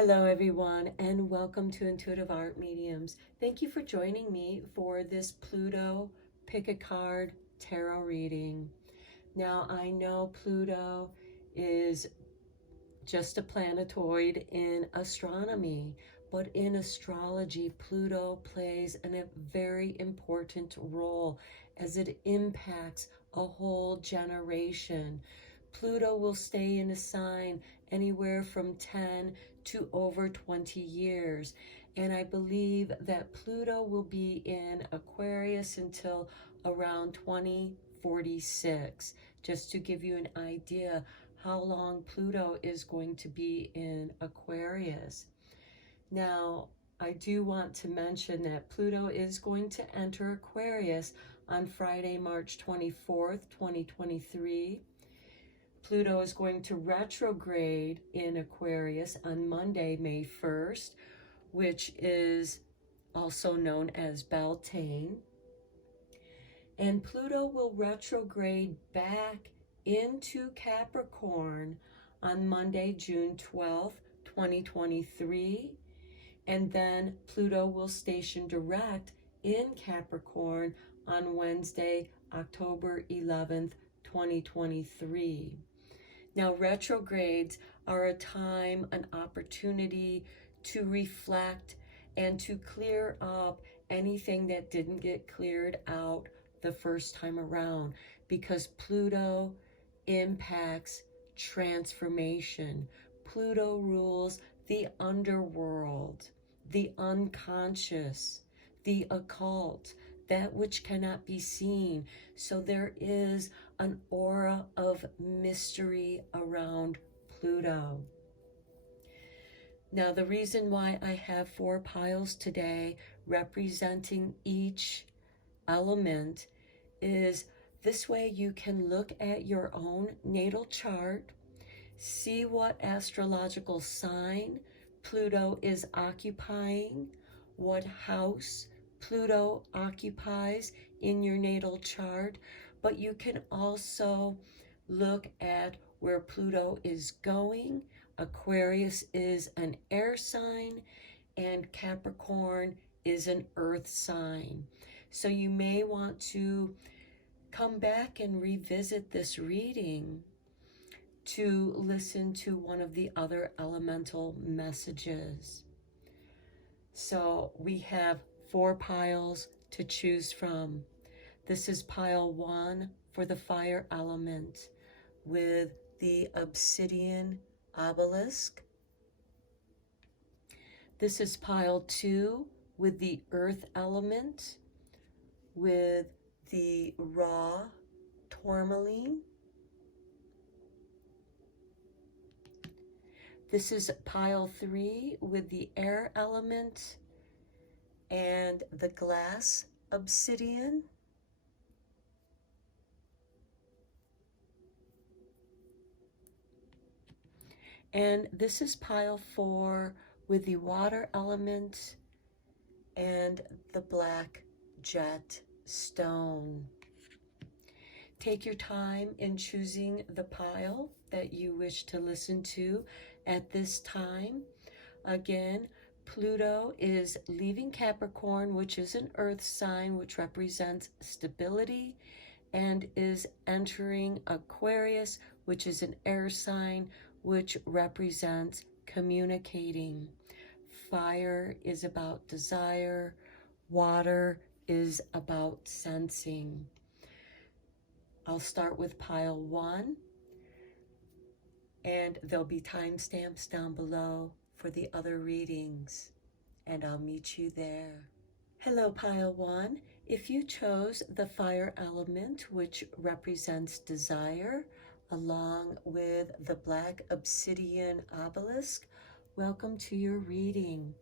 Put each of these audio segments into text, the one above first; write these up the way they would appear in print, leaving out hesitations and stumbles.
Hello everyone, and welcome to Intuitive Art Mediums. Thank you for joining me for this Pluto Pick a Card Tarot reading. Now, I know Pluto is just a planetoid in astronomy, but in astrology, Pluto plays a very important role as it impacts a whole generation. Pluto will stay in a sign anywhere from 10 to over 20 years. And I believe that Pluto will be in Aquarius until around 2046, just to give you an idea how long Pluto is going to be in Aquarius. Now, I do want to mention that Pluto is going to enter Aquarius on Friday, March 24th, 2023. Pluto is going to retrograde in Aquarius on Monday, May 1st, which is also known as Beltane. And Pluto will retrograde back into Capricorn on Monday, June 12th, 2023. And then Pluto will station direct in Capricorn on Wednesday, October 11th, 2023. Now, retrogrades are a time, an opportunity to reflect and to clear up anything that didn't get cleared out the first time around, because Pluto impacts transformation. Pluto rules the underworld, the unconscious, the occult, that which cannot be seen. So there is an aura of mystery around Pluto. Now, the reason why I have 4 piles today representing each element is this way you can look at your own natal chart, see what astrological sign Pluto is occupying, what house Pluto occupies in your natal chart, but you can also look at where Pluto is going. Aquarius is an air sign and Capricorn is an earth sign. So you may want to come back and revisit this reading to listen to one of the other elemental messages. So we have 4 piles to choose from. This is pile 1 for the fire element with the obsidian obelisk. This is pile 2 with the earth element with the raw tourmaline. This is pile 3 with the air element and the glass obsidian. And this is pile 4 with the water element and the black jet stone. Take your time in choosing the pile that you wish to listen to at this time. Again, Pluto is leaving Capricorn, which is an earth sign, which represents stability, and is entering Aquarius, which is an air sign, which represents communicating. Fire is about desire. Water is about sensing. I'll start with pile 1, and there'll be timestamps down below for the other readings, and I'll meet you there. Hello, pile 1. If you chose the fire element, which represents desire, along with the black obsidian obelisk, welcome to your reading.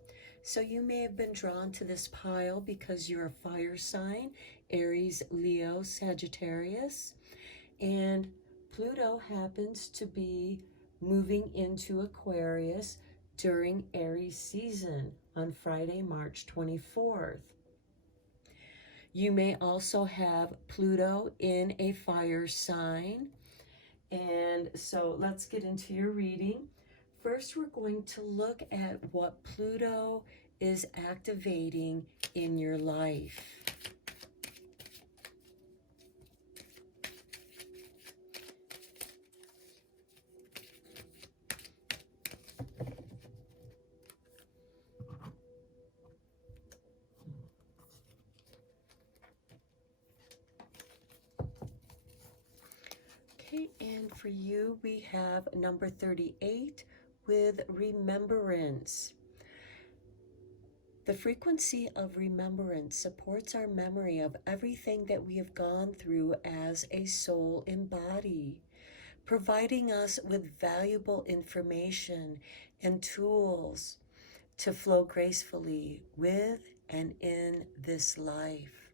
So you may have been drawn to this pile because you're a fire sign, Aries, Leo, Sagittarius, and Pluto happens to be moving into Aquarius during Aries season on Friday, March 24th. You may also have Pluto in a fire sign. And so let's get into your reading. first we're going to look at what Pluto is activating in your life. Okay, and for you, we have number 38 with remembrance. The frequency of remembrance supports our memory of everything that we have gone through as a soul and body, providing us with valuable information and tools to flow gracefully with and in this life.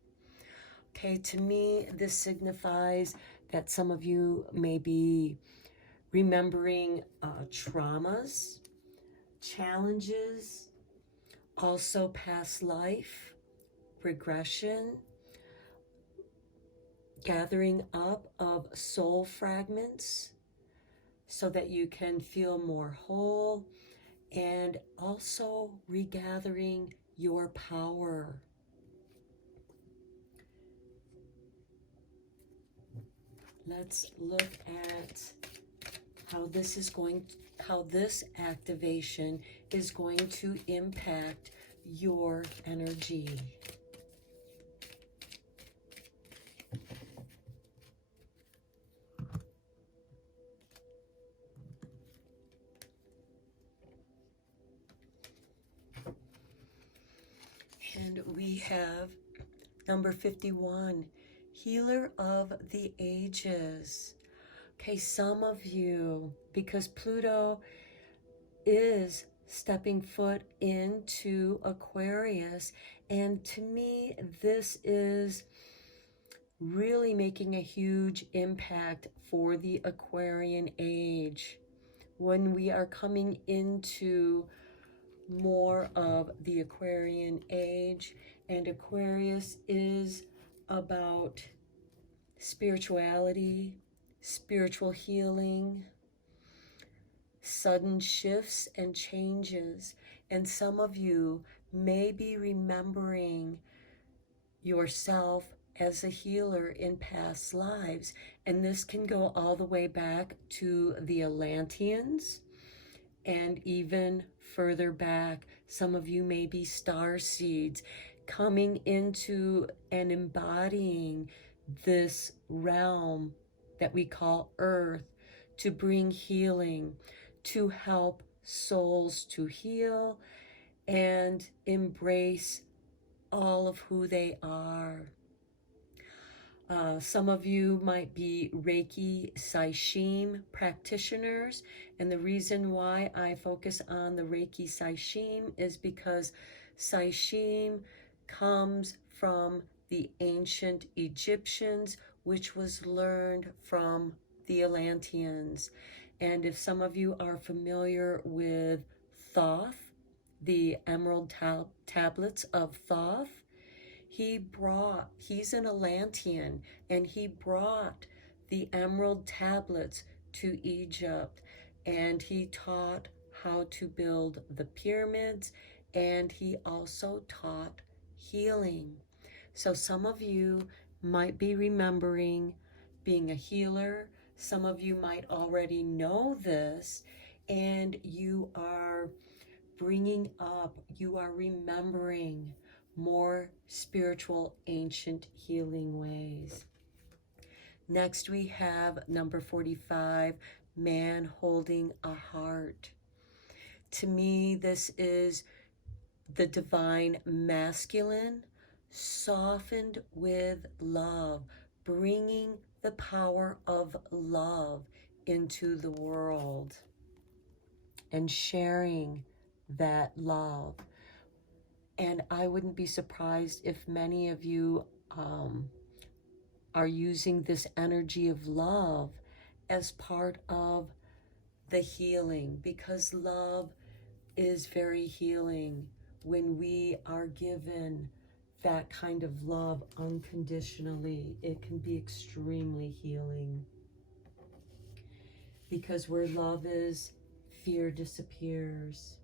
Okay, to me, this signifies that some of you may be remembering traumas, challenges, also past life, regression, gathering up of soul fragments so that you can feel more whole, and also regathering your power. Let's look at how this activation is going to impact your energy. And we have number 51, healer of the ages. Okay, some of you, because Pluto is stepping foot into Aquarius, and to me, this is really making a huge impact for the Aquarian age. When we are coming into more of the Aquarian age, and Aquarius is about spirituality, spiritual healing, sudden shifts and changes. And some of you may be remembering yourself as a healer in past lives, and this can go all the way back to the Atlanteans and even further back. Some of you may be star seeds coming into and embodying this realm that we call Earth to bring healing, to help souls to heal and embrace all of who they are. Some of you might be Reiki Saishim practitioners, and the reason why I focus on the Reiki Saishim is because Saishim comes from the ancient Egyptians, which was learned from the Atlanteans. And if some of you are familiar with Thoth, the emerald tablets of Thoth, he's an Atlantean, and he brought the emerald tablets to Egypt, and he taught how to build the pyramids, and he also taught healing. So some of you might be remembering being a healer. Some of you might already know this, and you are bringing up, you are remembering more spiritual, ancient healing ways. Next, we have number 45, man holding a heart. To me, this is the divine masculine softened with love, bringing the power of love into the world and sharing that love. And I wouldn't be surprised if many of you are using this energy of love as part of the healing, because love is very healing when we are given that kind of love unconditionally. It can be extremely healing, because where love is, fear disappears.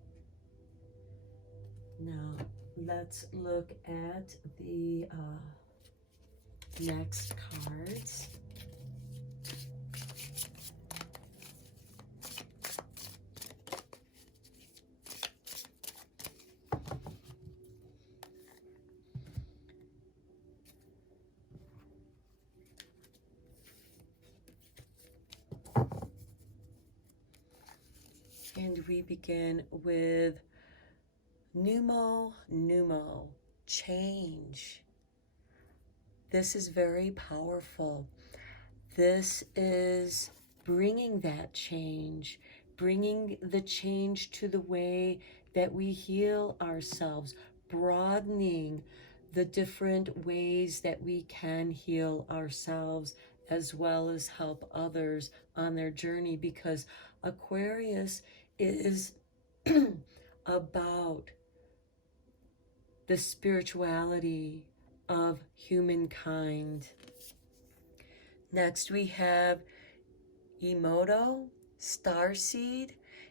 Now, let's look at the next cards. And we begin with Numo, change. This is very powerful. This is bringing that change, bringing the change to the way that we heal ourselves, broadening the different ways that we can heal ourselves as well as help others on their journey, because Aquarius is about the spirituality of humankind. Next we have Emoto, Starseed.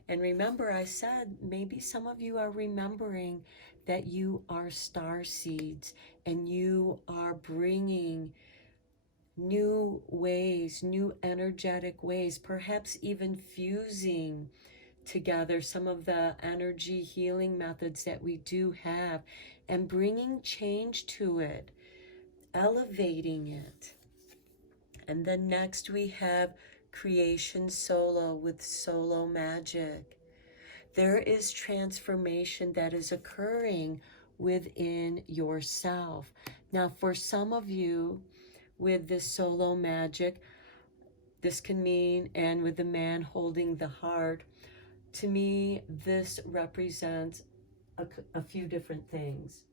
And remember, I said maybe some of you are remembering that you are star seeds and you are bringing new ways, new energetic ways, perhaps even fusing together some of the energy healing methods that we do have and bringing change to it, elevating it. And then next we have Creation Solo with Solo Magic. There is transformation that is occurring within yourself. Now, for some of you with this Solo Magic, this can mean, and with the man holding the heart, to me, this represents a few different things.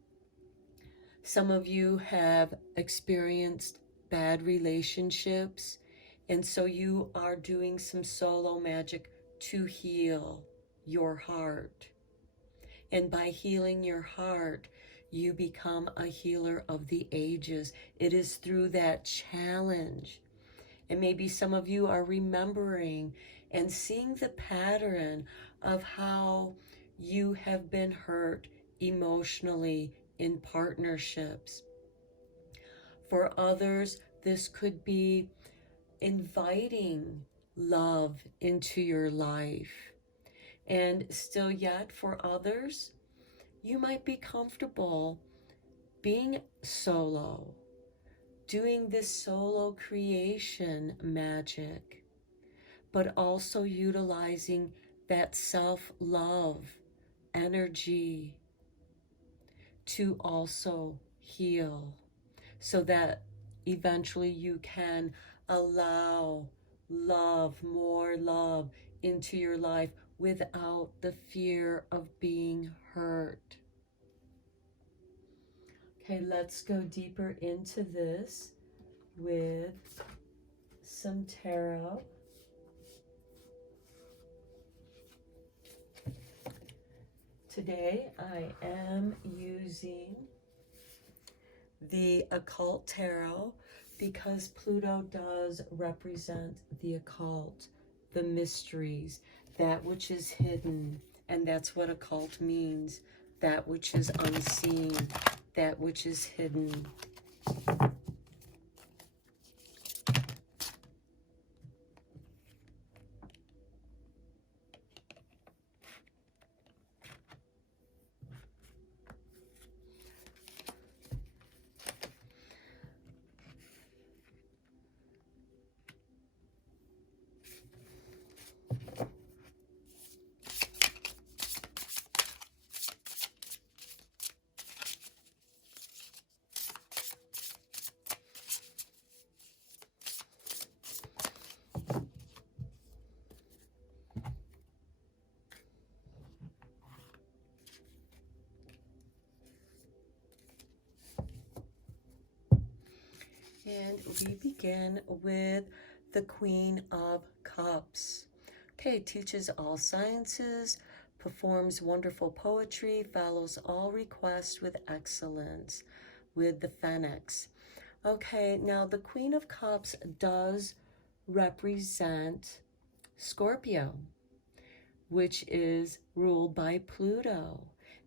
Some of you have experienced bad relationships, and so you are doing some solo magic to heal your heart. And by healing your heart, you become a healer of the ages. It is through that challenge. And maybe some of you are remembering and seeing the pattern of how you have been hurt emotionally in partnerships. For others, this could be inviting love into your life. And still yet, for others, you might be comfortable being solo, doing this solo creation magic, but also utilizing that self-love energy to also heal, so that eventually you can allow love, more love into your life without the fear of being hurt. Okay, let's go deeper into this with some tarot. Today I am using the Occult Tarot because Pluto does represent the occult, the mysteries, that which is hidden, and that's what occult means, that which is unseen, that which is hidden. And we begin with the Queen of Cups. Okay, teaches all sciences, performs wonderful poetry, follows all requests with excellence, with the Phoenix. Okay, now the Queen of Cups does represent Scorpio, which is ruled by Pluto.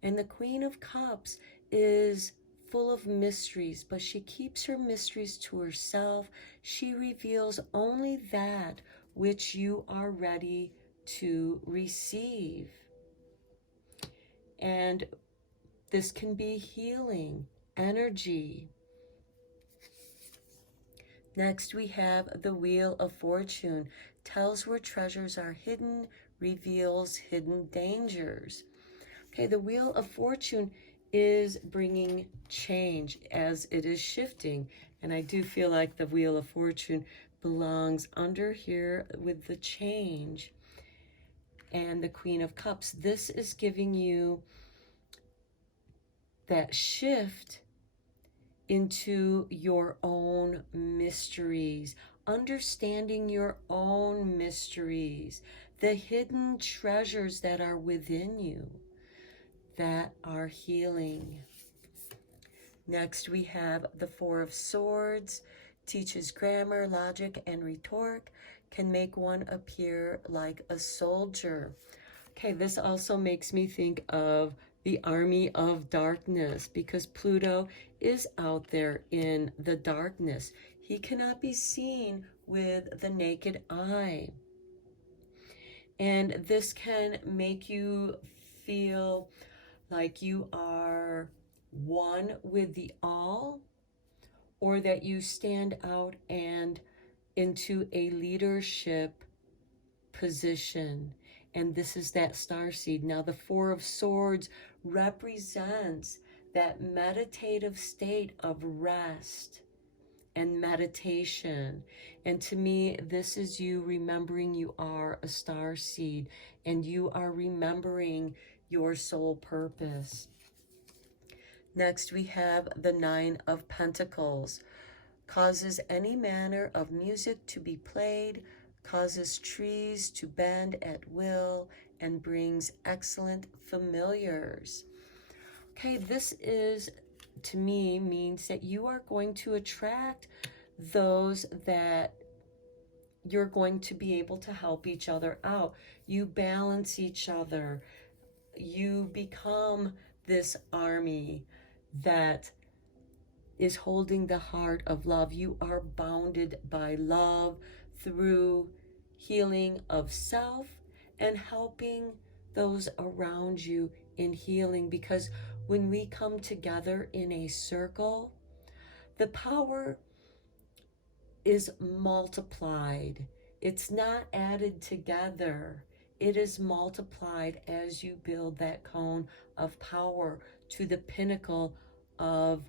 And the Queen of Cups is full of mysteries, but she keeps her mysteries to herself. She reveals only that which you are ready to receive. And this can be healing, energy. Next, we have the Wheel of Fortune. Tells where treasures are hidden, reveals hidden dangers. Okay, the Wheel of Fortune is bringing change as it is shifting. And I do feel like the Wheel of Fortune belongs under here with the change. And the Queen of Cups. This is giving you that shift into your own mysteries, understanding your own mysteries, the hidden treasures that are within you that are healing. Next, we have the Four of Swords, teaches grammar, logic, and rhetoric, can make one appear like a soldier. Okay, this also makes me think of the army of darkness, because Pluto is out there in the darkness. He cannot be seen with the naked eye. And this can make you feel like you are one with the all, or that you stand out and into a leadership position. And this is that starseed. Now, the Four of Swords represents that meditative state of rest and meditation. And to me, this is you remembering you are a starseed and you are remembering your soul purpose. Next, we have the Nine of Pentacles. Causes any manner of music to be played, causes trees to bend at will, and brings excellent familiars. Okay, this is, to me, means that you are going to attract those that you're going to be able to help each other out. You balance each other. You become this army that is holding the heart of love. You are bounded by love through healing of self and helping those around you in healing, because when we come together in a circle, the power is multiplied. It's not added together. It is multiplied as you build that cone of power to the pinnacle of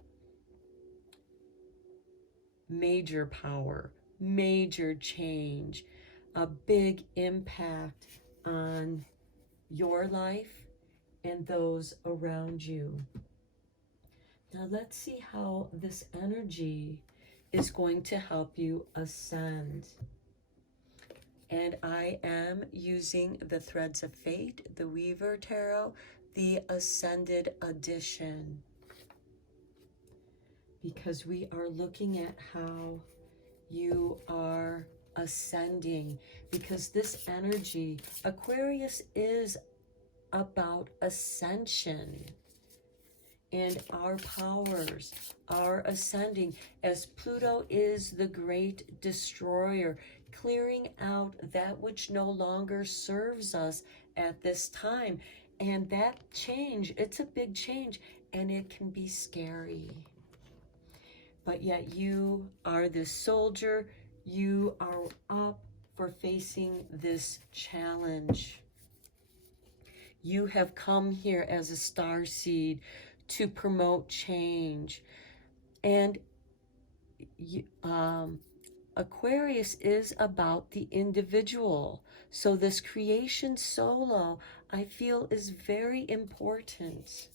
major power, major change, a big impact on your life and those around you. Now let's see how this energy is going to help you ascend. And I am using the Threads of Fate, the Weaver Tarot, the Ascended Edition, because we are looking at how you are ascending, because this energy, Aquarius, is about ascension, and our powers are ascending as Pluto is the great destroyer, clearing out that which no longer serves us at this time. And that change, it's a big change, and it can be scary. But yet you are this soldier. You are up for facing this challenge. You have come here as a starseed to promote change. And Aquarius is about the individual. So this creation solo, I feel, is very important.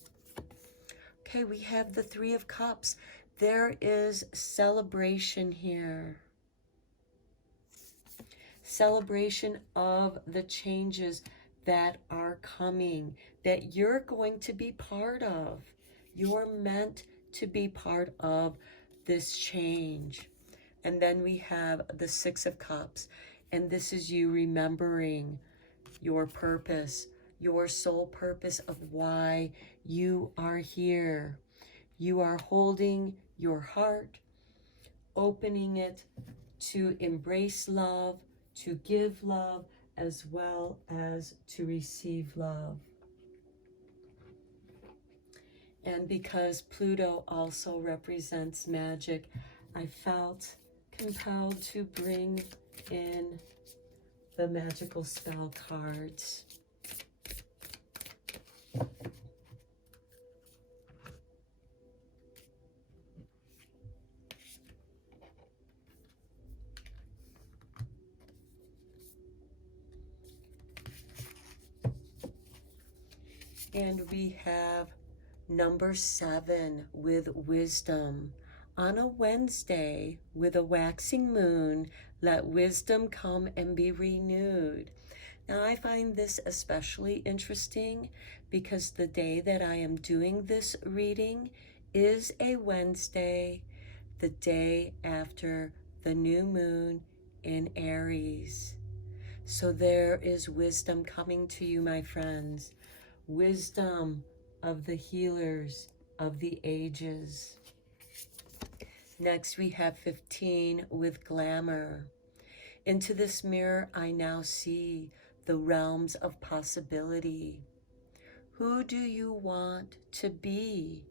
Okay, we have the Three of Cups. There is celebration here. Celebration of the changes that are coming, that you're going to be part of. You're meant to be part of this change. And then we have the Six of Cups. And this is you remembering your purpose, your sole purpose of why you are here. You are holding your heart, opening it to embrace love, to give love, as well as to receive love. And because Pluto also represents magic, I felt compelled to bring in the magical spell cards. And we have number 7 with wisdom. On a Wednesday with a waxing moon, let wisdom come and be renewed. Now I find this especially interesting because the day that I am doing this reading is a Wednesday, the day after the new moon in Aries. So there is wisdom coming to you, my friends. Wisdom of the healers of the ages. Next we have 15 with glamour. Into this mirror I now see the realms of possibility. Who do you want to be?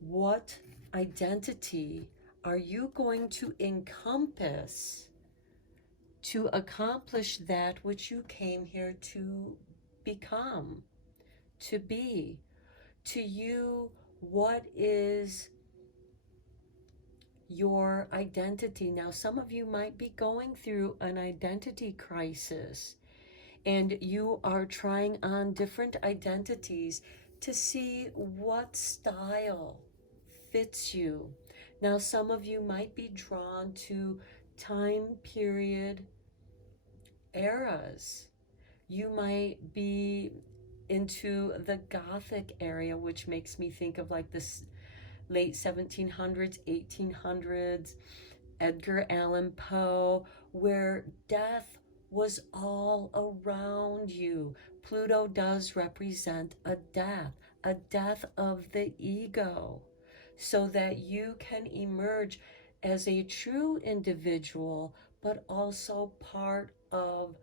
What identity are you going to encompass to accomplish that which you came here to become, to be? To you, what is your identity? Now, some of you might be going through an identity crisis, and you are trying on different identities to see what style fits you. Now, some of you might be drawn to time period eras. You might be into the Gothic area, which makes me think of like this late 1700s, 1800s, Edgar Allan Poe, where death was all around you. Pluto does represent a death of the ego, so that you can emerge as a true individual, but also part of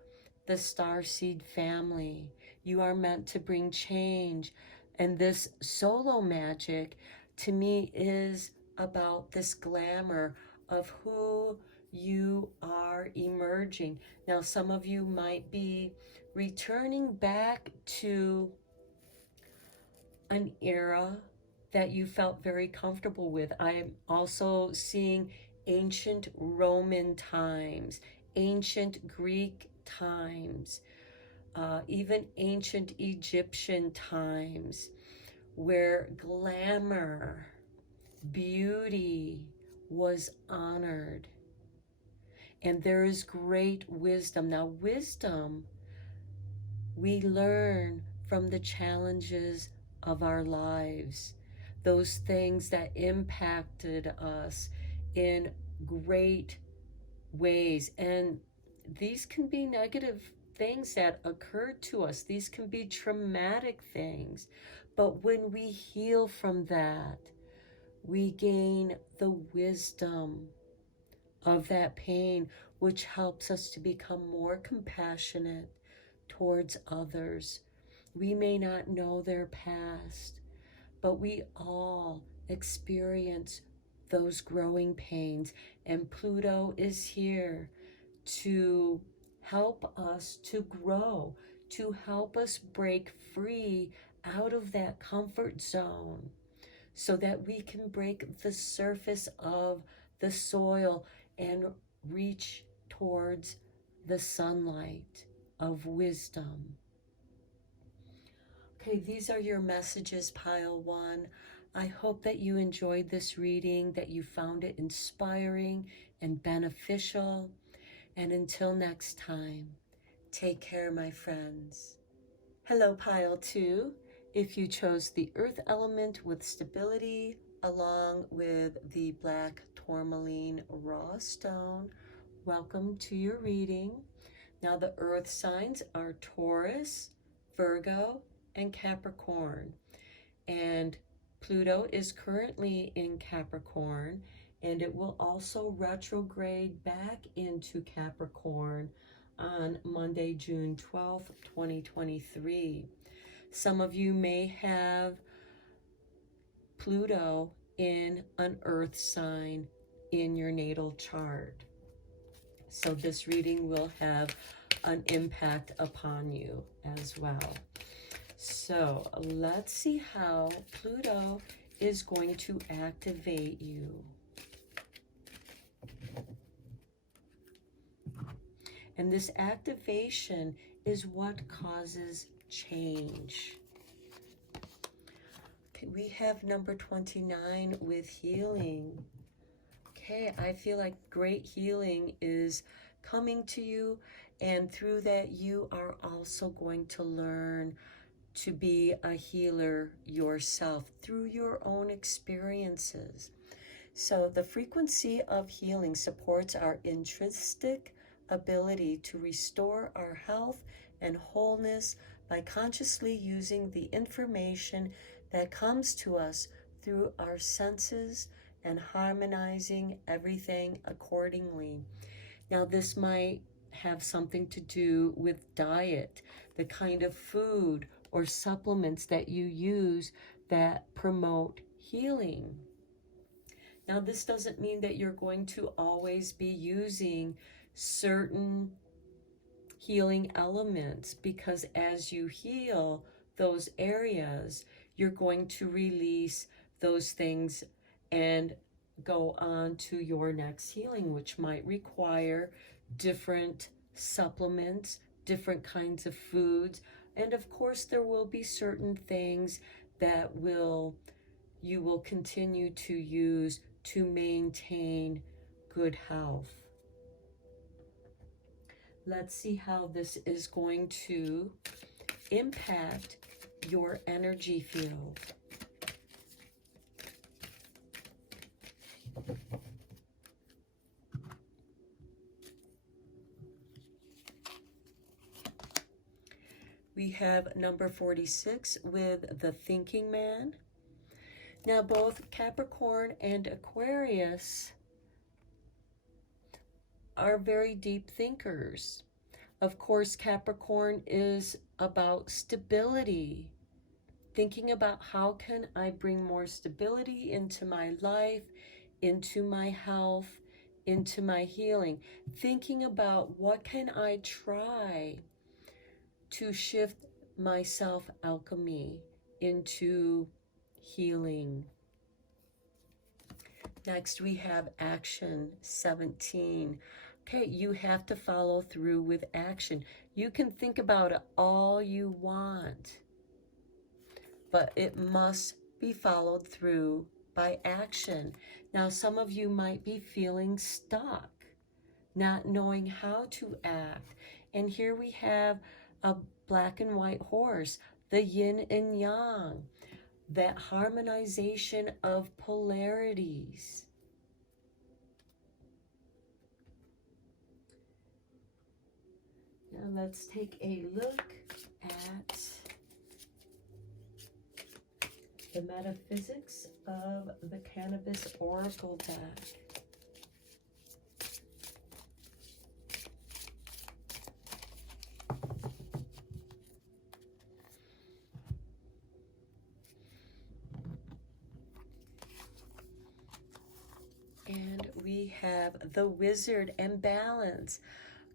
the starseed family. You are meant to bring change. And this solo magic, to me, is about this glamour of who you are emerging. Now, some of you might be returning back to an era that you felt very comfortable with. I'm also seeing ancient Roman times, ancient Greek times, even ancient Egyptian times, where glamour, beauty was honored. And there is great wisdom. Now, wisdom, we learn from the challenges of our lives, those things that impacted us in great ways. And these can be negative things that occurred to us. These can be traumatic things. But when we heal from that, we gain the wisdom of that pain, which helps us to become more compassionate towards others. We may not know their past, but we all experience those growing pains. And Pluto is here to help us to grow, to help us break free out of that comfort zone, so that we can break the surface of the soil and reach towards the sunlight of wisdom. Okay, these are your messages, pile 1. I hope that you enjoyed this reading, that you found it inspiring and beneficial. And until next time, take care, my friends. Hello, pile 2. If you chose the earth element with stability, along with the black tourmaline raw stone, welcome to your reading. Now the earth signs are Taurus, Virgo, and Capricorn. And Pluto is currently in Capricorn, and it will also retrograde back into Capricorn on Monday, June 12th, 2023. Some of you may have Pluto in an earth sign in your natal chart. So this reading will have an impact upon you as well. So let's see how Pluto is going to activate you. And this activation is what causes change. Okay, we have number 29 with healing. Okay, I feel like great healing is coming to you, and through that you are also going to learn to be a healer yourself through your own experiences. So the frequency of healing supports our intrinsic ability to restore our health and wholeness by consciously using the information that comes to us through our senses and harmonizing everything accordingly. Now, this might have something to do with diet, the kind of food or supplements that you use that promote healing. Now, this doesn't mean that you're going to always be using certain healing elements, because as you heal those areas, you're going to release those things and go on to your next healing, which might require different supplements, different kinds of foods, and of course there will be certain things that you will continue to use to maintain good health. Let's see how this is going to impact your energy field. We have number 46 with the thinking man. Now both Capricorn and Aquarius are very deep thinkers. Of course, Capricorn is about stability, thinking about how can I bring more stability into my life, into my health, into my healing, thinking about what can I try to shift my self-alchemy into healing. Next, we have action 17. Okay, you have to follow through with action. You can think about it all you want, but it must be followed through by action. Now, some of you might be feeling stuck, not knowing how to act. And here we have a black and white horse, the yin and yang, that harmonization of polarities. Now let's take a look at the metaphysics of the Cannabis Oracle deck. And we have the Wizard and Balance.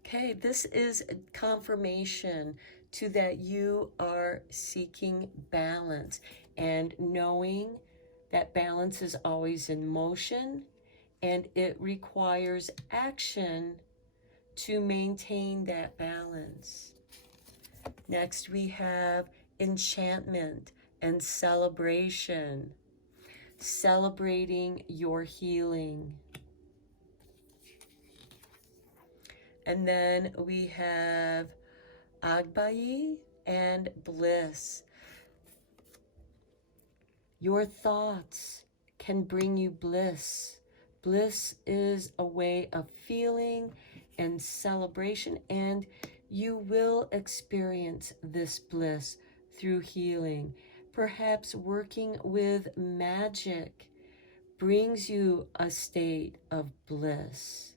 Okay, this is confirmation to that you are seeking balance and knowing that balance is always in motion and it requires action to maintain that balance. Next, we have enchantment and celebration, celebrating your healing. And then we have Agbayi and bliss. Your thoughts can bring you bliss. Bliss is a way of feeling and celebration, and you will experience this bliss through healing. Perhaps working with magic brings you a state of bliss,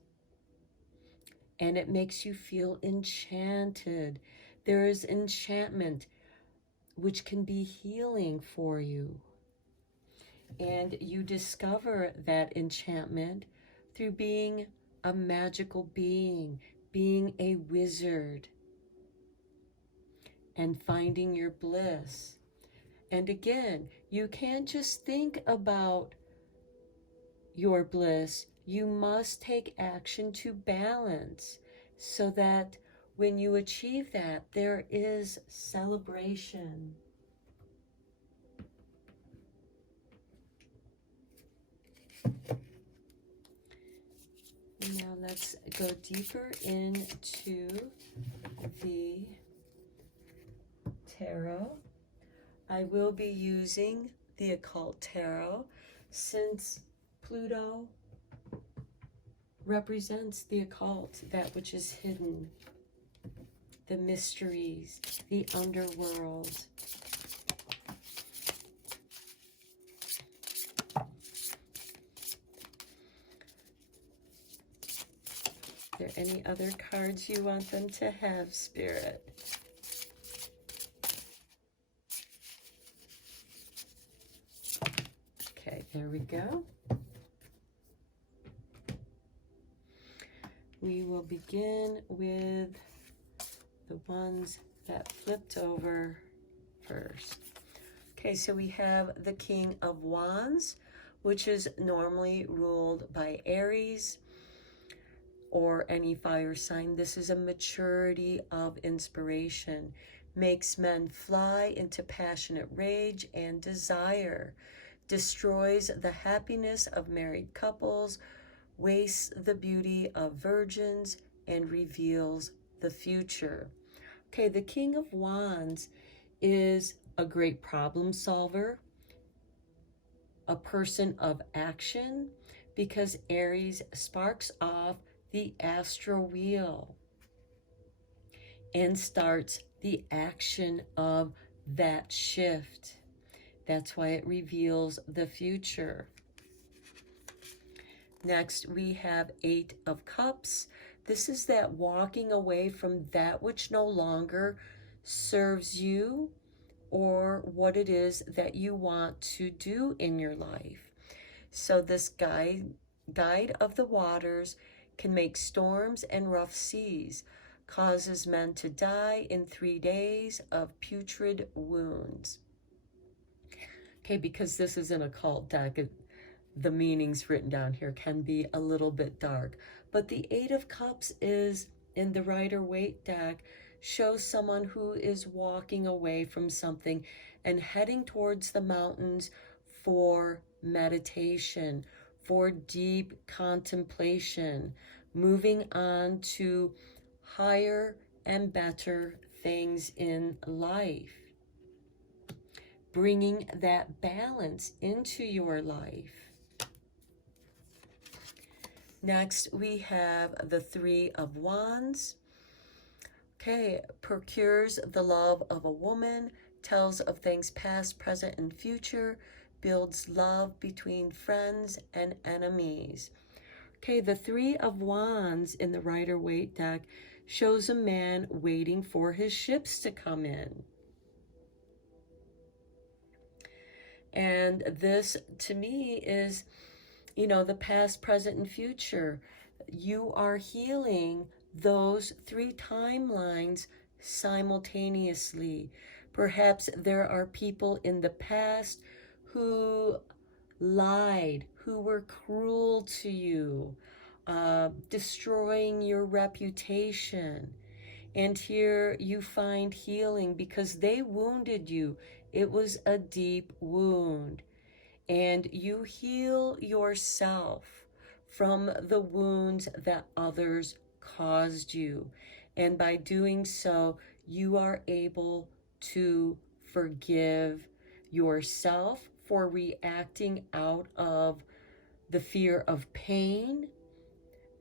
and it makes you feel enchanted. There is enchantment, which can be healing for you. And you discover that enchantment through being a magical being, being a wizard, and finding your bliss. And again, you can't just think about your bliss. You must take action to balance, so that when you achieve that, there is celebration. Now let's go deeper into the tarot. I will be using the occult tarot, since Pluto represents the occult, that which is hidden, the mysteries, the underworld. Are there any other cards you want them to have, Spirit? Okay, there we go. We will begin with the ones that flipped over first. Okay, so we have the King of Wands, which is normally ruled by Aries or any fire sign. This is a maturity of inspiration, makes men fly into passionate rage and desire, destroys the happiness of married couples, wastes the beauty of virgins, and reveals the future. Okay, the King of Wands is a great problem solver, a person of action, because Aries sparks off the astral wheel and starts the action of that shift. That's why it reveals the future. Next, we have Eight of Cups. This is that walking away from that which no longer serves you or what it is that you want to do in your life. So this guide of the waters can make storms and rough seas, causes men to die in 3 days of putrid wounds. Okay, because this is an occult deck, the meanings written down here can be a little bit dark. But the Eight of Cups is, in the Rider-Waite deck, shows someone who is walking away from something and heading towards the mountains for meditation, for deep contemplation, moving on to higher and better things in life, bringing that balance into your life. Next, we have the Three of Wands. Okay, procures the love of a woman, tells of things past, present, and future, builds love between friends and enemies. Okay, the Three of Wands in the Rider-Waite deck shows a man waiting for his ships to come in. And this, to me, is, you know, the past, present, and future. You are healing those 3 timelines simultaneously. Perhaps there are people in the past who lied, who were cruel to you, destroying your reputation. And here you find healing because they wounded you. It was a deep wound. And you heal yourself from the wounds that others caused you. And by doing so, you are able to forgive yourself for reacting out of the fear of pain,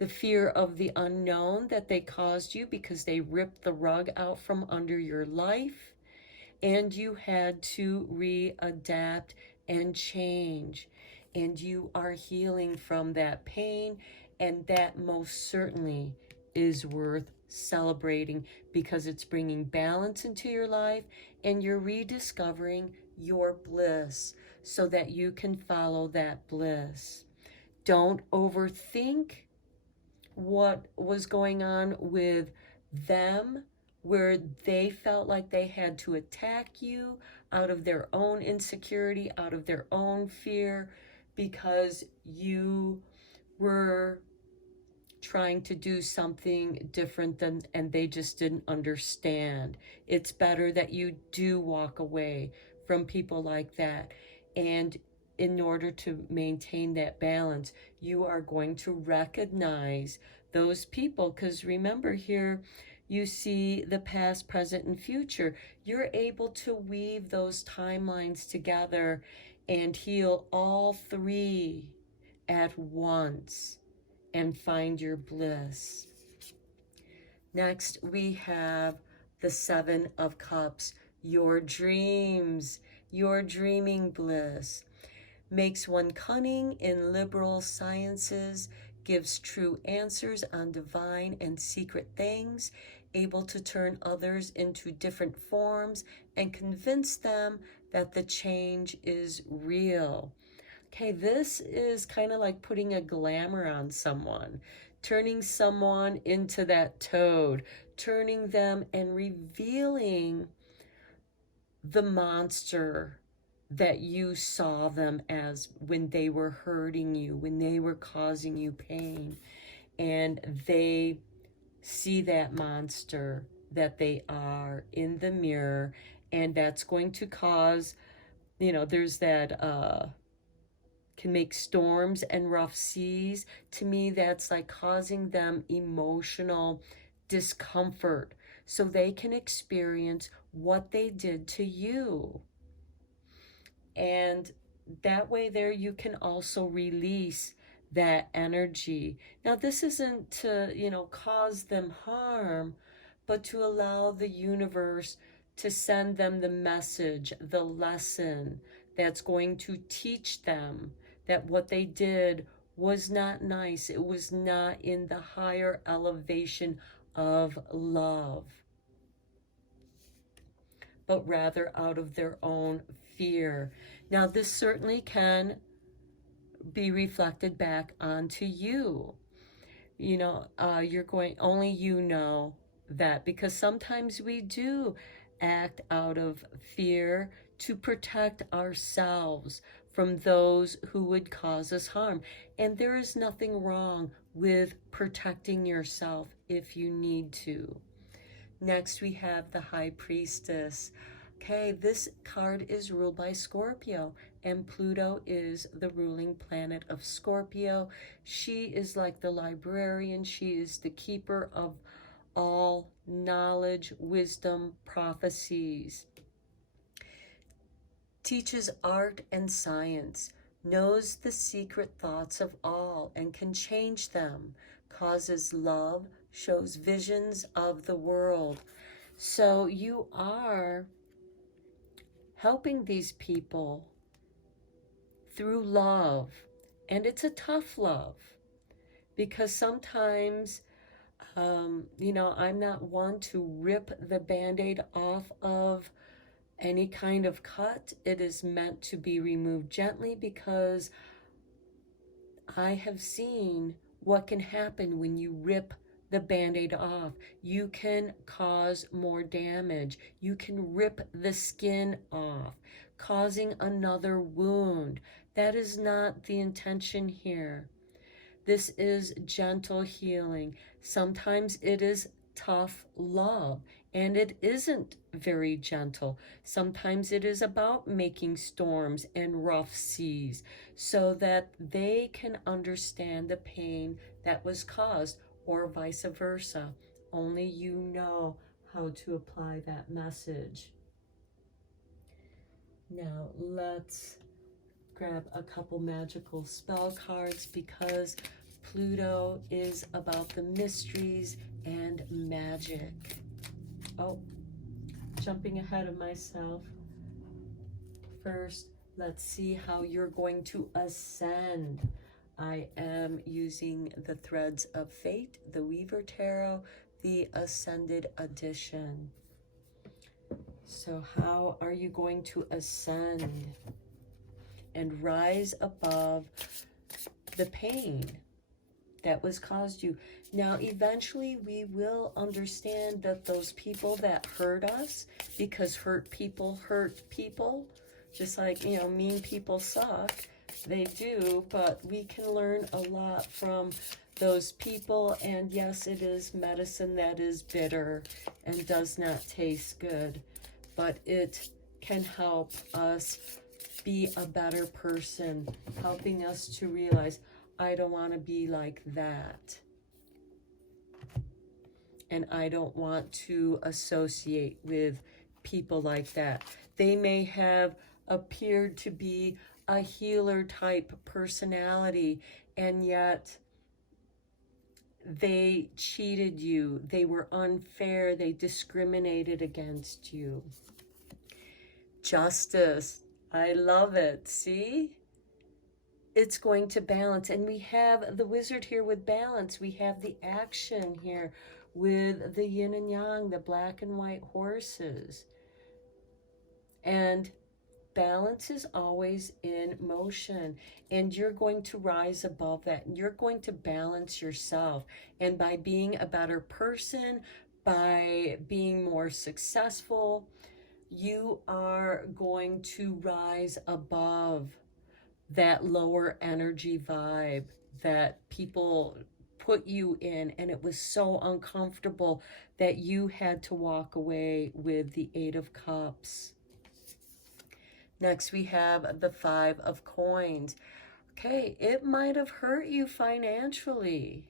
the fear of the unknown that they caused you because they ripped the rug out from under your life, and you had to readapt and change. And you are healing from that pain, and that most certainly is worth celebrating because it's bringing balance into your life, and you're rediscovering your bliss so that you can follow that bliss. Don't overthink what was going on with them, where they felt like they had to attack you out of their own insecurity, out of their own fear, because you were trying to do something different than, and they just didn't understand. It's better that you do walk away from people like that. And in order to maintain that balance, you are going to recognize those people, because remember, here you see the past, present, and future. You're able to weave those timelines together and heal all three at once and find your bliss. Next, we have the Seven of Cups, your dreams, your dreaming bliss. Makes one cunning in liberal sciences, gives true answers on divine and secret things, able to turn others into different forms and convince them that the change is real. Okay, this is kind of like putting a glamour on someone, turning someone into that toad, turning them and revealing the monster that you saw them as when they were hurting you, when they were causing you pain. And they see that monster that they are in the mirror, and that's going to cause, there's that can make storms and rough seas. To me, that's like causing them emotional discomfort so they can experience what they did to you. And that way there you can also release that energy. Now, this isn't to, cause them harm, but to allow the universe to send them the message, the lesson that's going to teach them that what they did was not nice. It was not in the higher elevation of love, but rather out of their own fear. Now, this certainly can be reflected back onto you. You're going, only you know that, because sometimes we do act out of fear to protect ourselves from those who would cause us harm. And there is nothing wrong with protecting yourself if you need to. Next, we have the High Priestess. Okay, this card is ruled by Scorpio, and Pluto is the ruling planet of Scorpio. She is like the librarian. She is the keeper of all knowledge, wisdom, prophecies. Teaches art and science, knows the secret thoughts of all and can change them, causes love, shows visions of the world. So you are helping these people through love. And it's a tough love, because sometimes, I'm not one to rip the Band-Aid off of any kind of cut. It is meant to be removed gently, because I have seen what can happen when you rip the Band-Aid off. You can cause more damage. You can rip the skin off, causing another wound. That is not the intention here. This is gentle healing. Sometimes it is tough love, and it isn't very gentle. Sometimes it is about making storms and rough seas so that they can understand the pain that was caused, or vice versa. Only you know how to apply that message. Now let's grab a couple magical spell cards, because Pluto is about the mysteries and magic. Oh, jumping ahead of myself. First, let's see how you're going to ascend. I am using the Threads of Fate, the Weaver Tarot, the Ascended Edition. So how are you going to ascend and rise above the pain that was caused you? Now, eventually we will understand that those people that hurt us, because hurt people, just like, you know, mean people suck, they do, but we can learn a lot from those people. And yes, it is medicine that is bitter and does not taste good, but it can help us be a better person, helping us to realize, I don't want to be like that. And I don't want to associate with people like that. They may have appeared to be a healer type personality, and yet they cheated you. They were unfair. They discriminated against you. Justice. I love it. See? It's going to balance. And we have the wizard here with balance. We have the action here with the yin and yang, the black and white horses. And balance is always in motion. And you're going to rise above that. You're going to balance yourself. And by being a better person, by being more successful, you are going to rise above that lower energy vibe that people put you in, and it was so uncomfortable that you had to walk away with the 8 of Cups. Next, we have the 5 of Coins. Okay, it might have hurt you financially,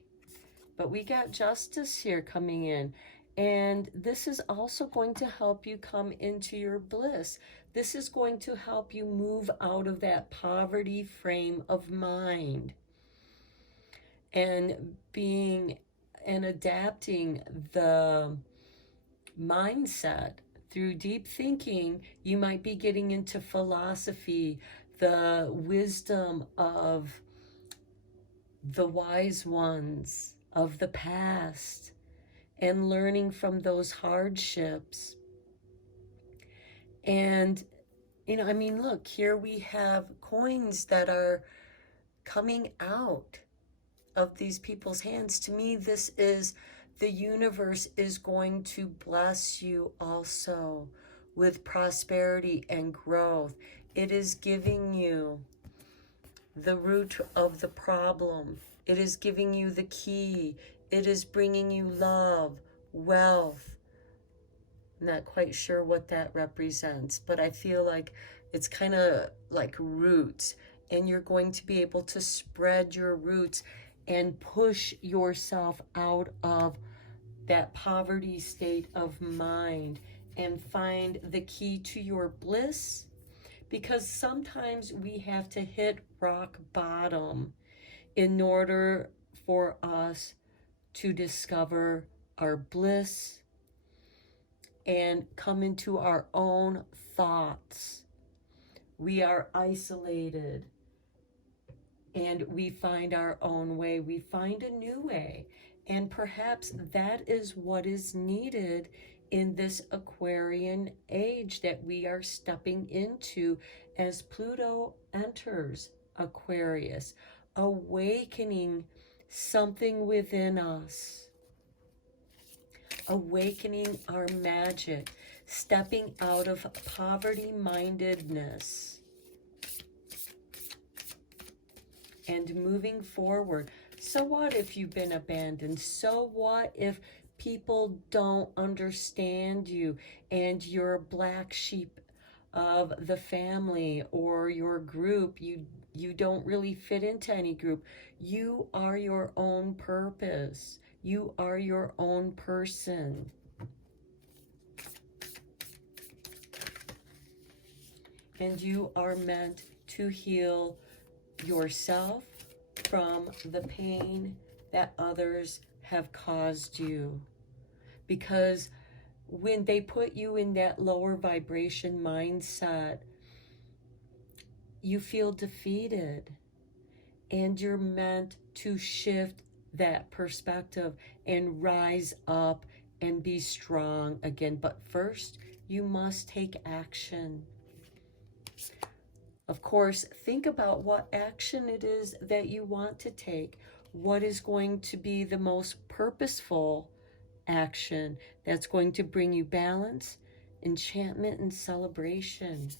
but we got justice here coming in. And this is also going to help you come into your bliss. This is going to help you move out of that poverty frame of mind. And being and adapting the mindset through deep thinking, you might be getting into philosophy, the wisdom of the wise ones of the past, and learning from those hardships. And, you know, I mean, look, here we have coins that are coming out of these people's hands. To me, this is the universe is going to bless you also with prosperity and growth. It is giving you the root of the problem. It is giving you the key. It is bringing you love, wealth. I'm not quite sure what that represents, but I feel like it's kind of like roots, and you're going to be able to spread your roots and push yourself out of that poverty state of mind and find the key to your bliss, because sometimes we have to hit rock bottom in order for us to discover our bliss and come into our own thoughts. We are isolated and we find our own way. We find a new way. And perhaps that is what is needed in this Aquarian age that we are stepping into as Pluto enters Aquarius, awakening something within us, awakening our magic, stepping out of poverty-mindedness and moving forward. So what if you've been abandoned? So what if people don't understand you and you're a black sheep of the family or your group? You don't really fit into any group. You are your own purpose. You are your own person. And you are meant to heal yourself from the pain that others have caused you. Because when they put you in that lower vibration mindset, you feel defeated, and you're meant to shift that perspective and rise up and be strong again. But first, you must take action. Of course, think about what action it is that you want to take. What is going to be the most purposeful action that's going to bring you balance, enchantment, and celebration?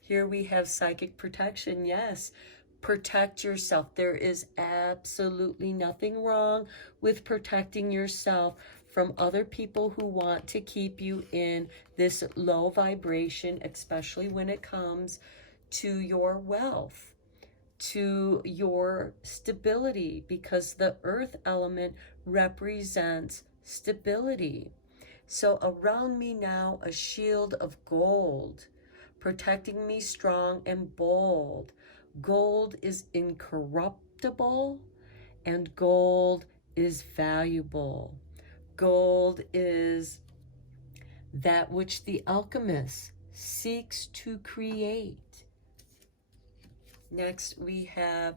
Here we have psychic protection. Yes, protect yourself. There is absolutely nothing wrong with protecting yourself from other people who want to keep you in this low vibration, especially when it comes to your wealth, to your stability, because the earth element represents stability. So around me now, a shield of gold, protecting me strong and bold. Gold is incorruptible, and gold is valuable. Gold is that which the alchemist seeks to create. Next, we have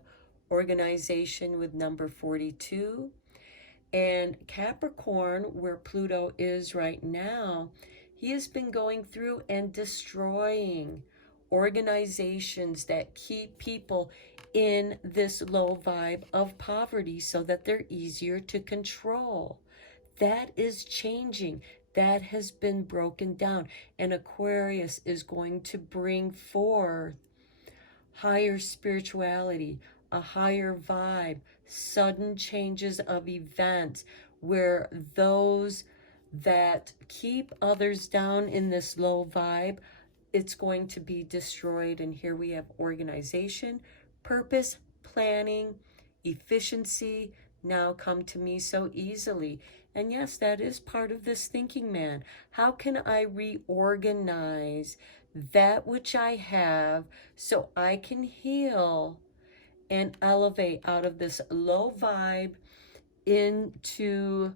organization with number 42. And Capricorn, where Pluto is right now, he has been going through and destroying organizations that keep people in this low vibe of poverty so that they're easier to control. That is changing. That has been broken down. And Aquarius is going to bring forth higher spirituality, a higher vibe, sudden changes of events where those that keep others down in this low vibe, it's going to be destroyed. And here we have organization, purpose, planning, efficiency now come to me so easily. And yes, that is part of this thinking man. How can I reorganize that which I have so I can heal and elevate out of this low vibe into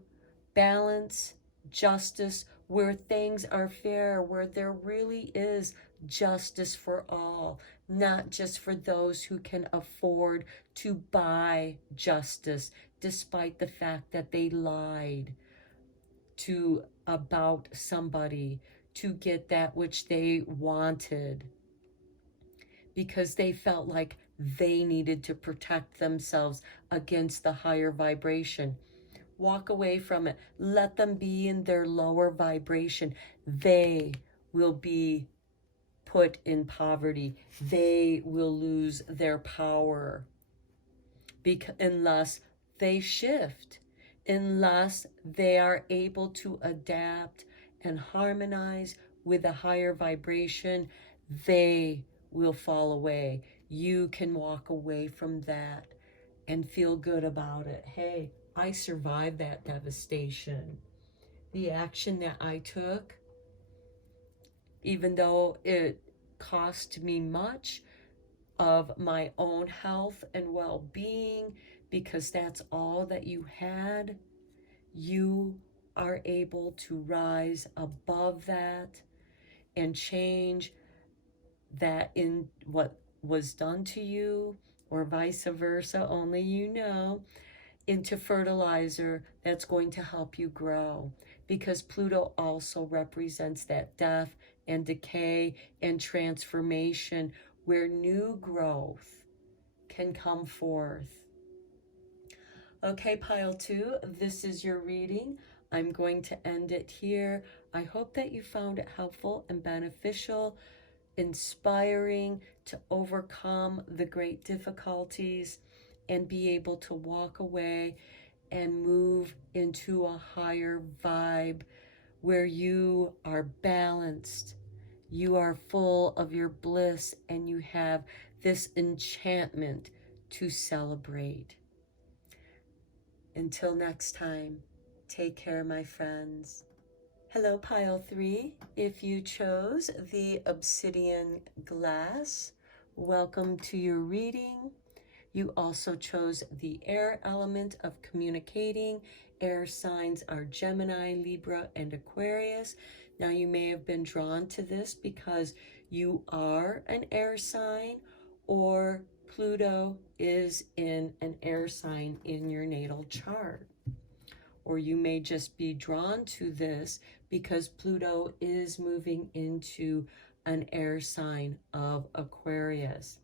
balance, justice, where things are fair, where there really is justice for all, not just for those who can afford to buy justice, despite the fact that they lied about somebody to get that which they wanted, because they felt like they needed to protect themselves against the higher vibration. Walk away from it. Let them be in their lower vibration. They will be put in poverty. They will lose their power unless they shift, unless they are able to adapt and harmonize with a higher vibration. They will fall away. You can walk away from that and feel good about it. Hey, I survived that devastation. The action that I took, even though it cost me much of my own health and well-being, because that's all that you had, you are able to rise above that and change that in what was done to you, or vice versa, only you know, into fertilizer that's going to help you grow. Because Pluto also represents that death and decay and transformation, where new growth can come forth. Okay, pile 2, this is your reading. I'm going to end it here. I hope that you found it helpful and beneficial, inspiring to overcome the great difficulties and be able to walk away and move into a higher vibe where you are balanced, you are full of your bliss, and you have this enchantment to celebrate. Until next time, take care, my friends. Hello, pile 3. If you chose the obsidian glass, welcome to your reading. You also chose the air element of communicating. Air signs are Gemini, Libra, and Aquarius. Now, you may have been drawn to this because you are an air sign, or Pluto is in an air sign in your natal chart. Or you may just be drawn to this because Pluto is moving into an air sign of Aquarius.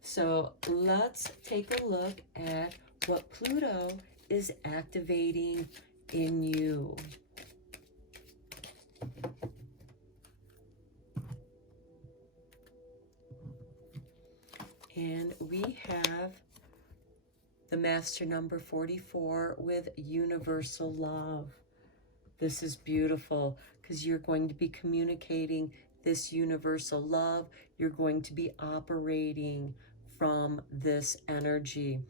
So let's take a look at what Pluto is activating in you. And we have the master number 44 with universal love. This is beautiful because you're going to be communicating this universal love. You're going to be operating from this energy.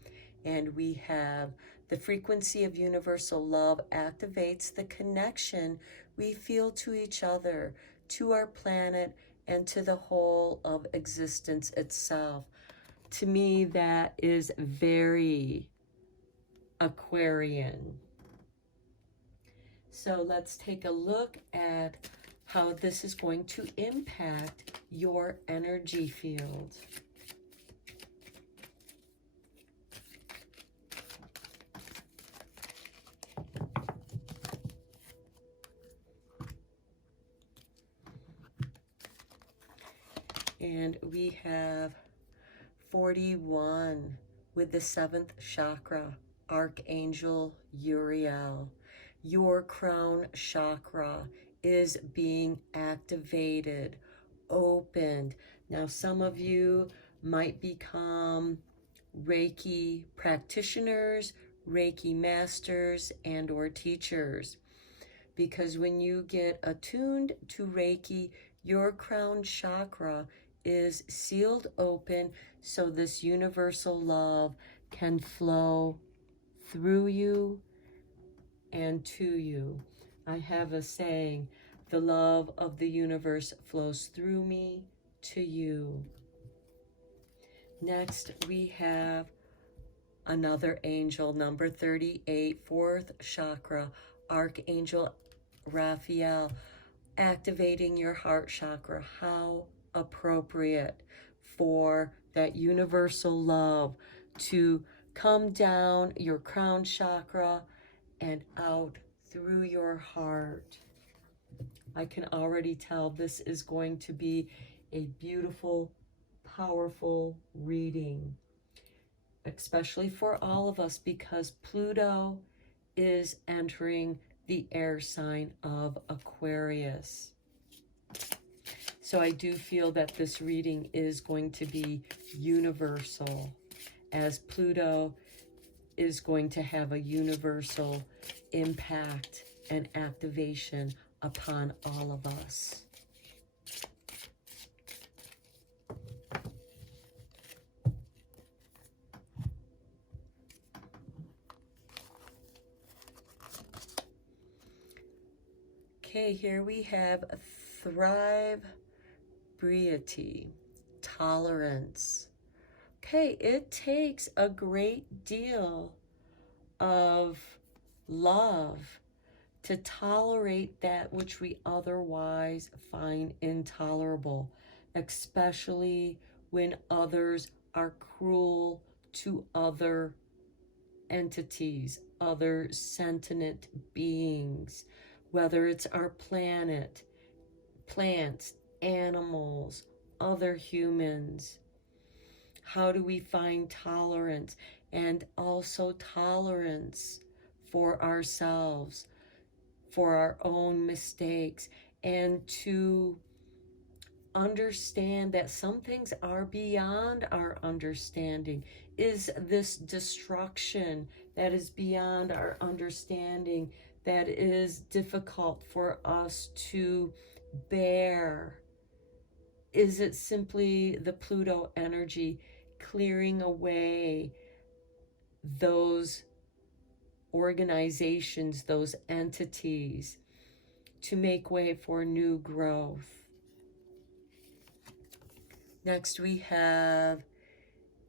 And we have the frequency of universal love activates the connection we feel to each other, to our planet, and to the whole of existence itself. To me, that is very Aquarian. So let's take a look at how this is going to impact your energy field. And we have 41 with the 7th chakra, Archangel Uriel. Your crown chakra is being activated, opened. Now, some of you might become Reiki practitioners, Reiki masters, and or teachers. Because when you get attuned to Reiki, your crown chakra is sealed open so this universal love can flow through you and to you. I have a saying, the love of the universe flows through me to you. Next, we have another angel, number 38, 4th chakra, Archangel Raphael, activating your heart chakra. How appropriate for that universal love to come down your crown chakra and out through your heart. I can already tell this is going to be a beautiful, powerful reading, especially for all of us, because Pluto is entering the air sign of Aquarius. So I do feel that this reading is going to be universal, as Pluto is going to have a universal impact and activation upon all of us. Okay, here we have thriveability, tolerance. Okay, it takes a great deal of love to tolerate that which we otherwise find intolerable, especially when others are cruel to other entities, other sentient beings, whether it's our planet, plants, animals, other humans. How do we find tolerance? And also tolerance for ourselves, for our own mistakes, and to understand that some things are beyond our understanding. Is this destruction that is beyond our understanding, that is difficult for us to bear? Is it simply the Pluto energy clearing away those organizations, those entities, to make way for new growth? Next we have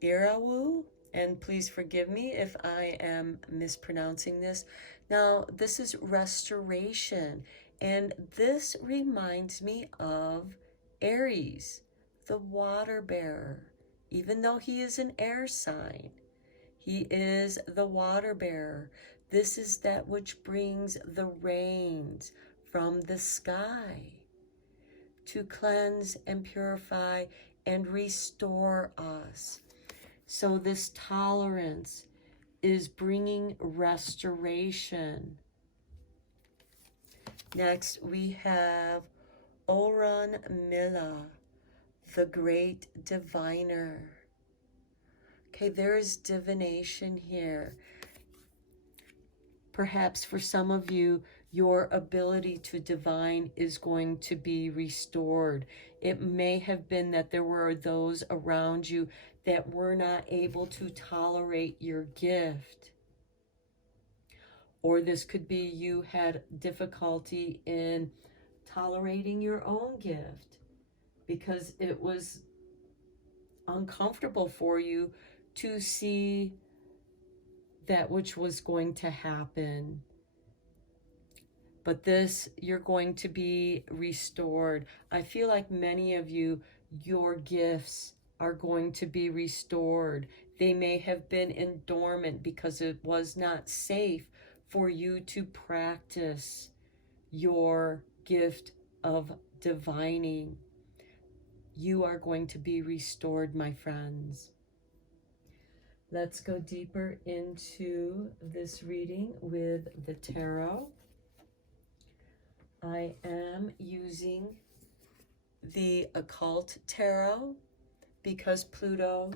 Irawu, And please forgive me if I am mispronouncing this. Now, this is restoration, and this reminds me of Aries, the water bearer. Even though he is an air sign, he is the water bearer. This is that which brings the rains from the sky to cleanse and purify and restore us. So this tolerance is bringing restoration. Next, we have Oran Mila, the great diviner. Okay, there is divination here. Perhaps for some of you, your ability to divine is going to be restored. It may have been that there were those around you that were not able to tolerate your gift. Or this could be you had difficulty in tolerating your own gift because it was uncomfortable for you to see that which was going to happen. But this, you're going to be restored. I feel like many of you, your gifts are going to be restored. They may have been in dormant because it was not safe for you to practice your gift of divining. You are going to be restored, my friends. Let's go deeper into this reading with the tarot. I am using the occult tarot because Pluto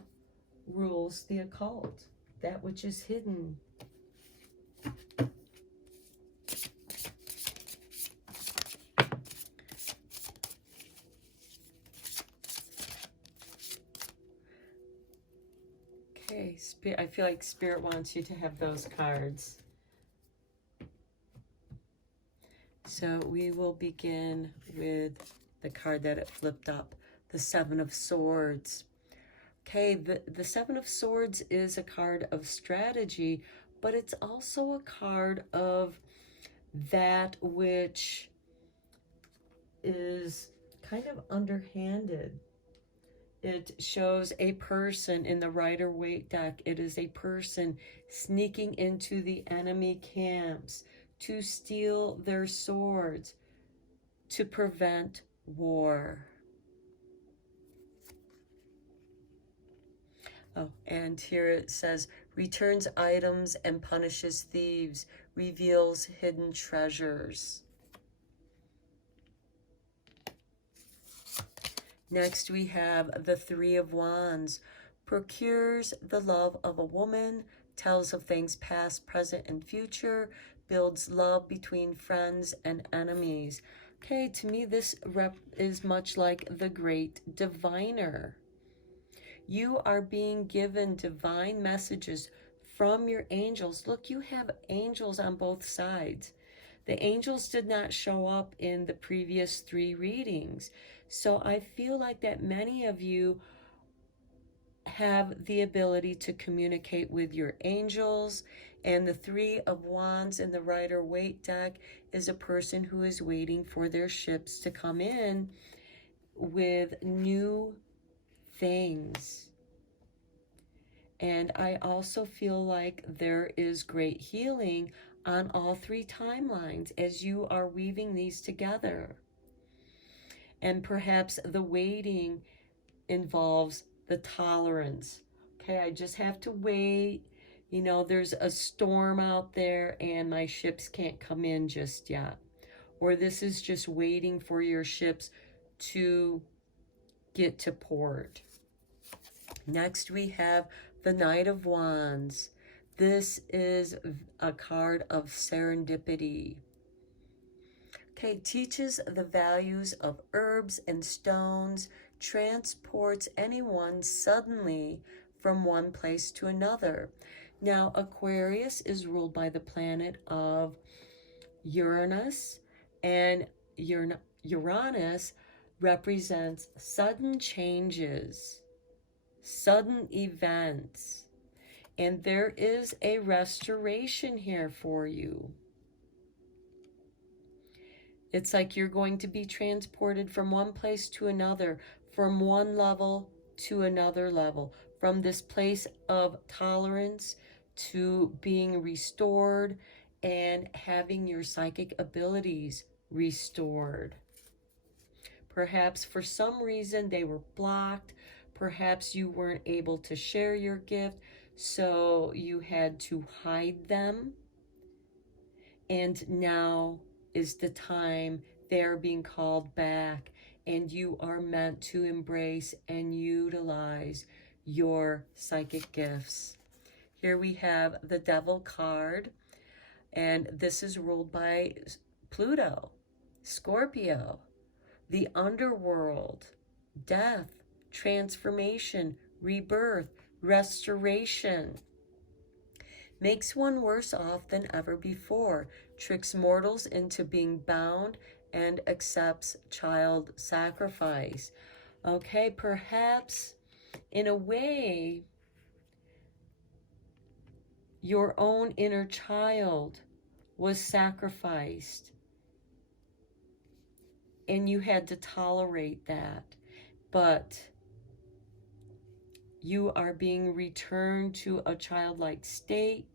rules the occult, that which is hidden. Okay, I feel like Spirit wants you to have those cards. So we will begin with the card that it flipped up, the Seven of Swords. Okay, the Seven of Swords is a card of strategy, but it's also a card of that which is kind of underhanded. It shows a person in the Rider-Waite deck. It is a person sneaking into the enemy camps to steal their swords, to prevent war. Oh, and here it says, returns items and punishes thieves, reveals hidden treasures. Next we have the Three of Wands, procures the love of a woman, tells of things past, present, and future, builds love between friends and enemies. Okay, to me this is much like the great diviner. You are being given divine messages from your angels. Look, you have angels on both sides. The angels did not show up in the previous 3 readings. So I feel like that many of you have the ability to communicate with your angels. And the Three of Wands in the Rider-Waite deck is a person who is waiting for their ships to come in with new things. And I also feel like there is great healing on all 3 timelines as you are weaving these together. And perhaps the waiting involves the tolerance. Okay, I just have to wait. You know, there's a storm out there and my ships can't come in just yet. Or this is just waiting for your ships to get to port. Next we have the Knight of Wands. This is a card of serendipity. Okay, teaches the values of herbs and stones, transports anyone suddenly from one place to another. Now, Aquarius is ruled by the planet of Uranus, and Uranus represents sudden changes, sudden events. And there is a restoration here for you. It's like you're going to be transported from one place to another, from one level to another level, from this place of tolerance to being restored and having your psychic abilities restored. Perhaps for some reason they were blocked. Perhaps you weren't able to share your gift, so you had to hide them. And now is the time they're being called back, and you are meant to embrace and utilize your psychic gifts. Here we have the Devil card, and this is ruled by Pluto, Scorpio, the underworld, death, transformation, rebirth, restoration. Makes one worse off than ever before, tricks mortals into being bound, and accepts child sacrifice. Okay, perhaps in a way, your own inner child was sacrificed, and you had to tolerate that. But you are being returned to a childlike state,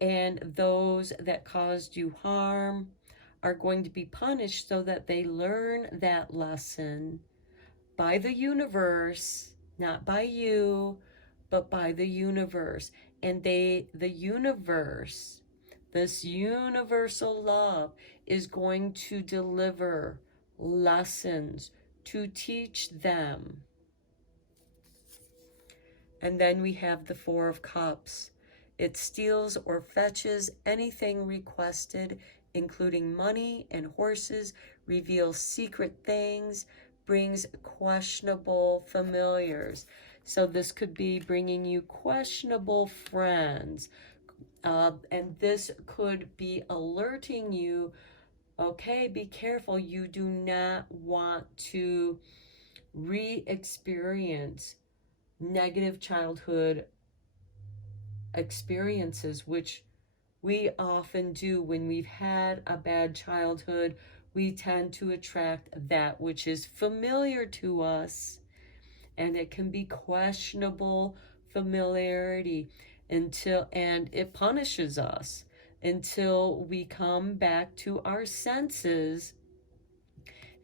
and those that caused you harm are going to be punished so that they learn that lesson by the universe, not by you, but by the universe. And the universe, this universal love, is going to deliver lessons to teach them. And then we have the Four of Cups. It steals or fetches anything requested, including money and horses, reveals secret things, brings questionable familiars. So this could be bringing you questionable friends. And this could be alerting you, okay, be careful. You do not want to re-experience negative childhood experiences, which we often do. When we've had a bad childhood, we tend to attract that which is familiar to us, and it can be questionable familiarity and it punishes us until we come back to our senses.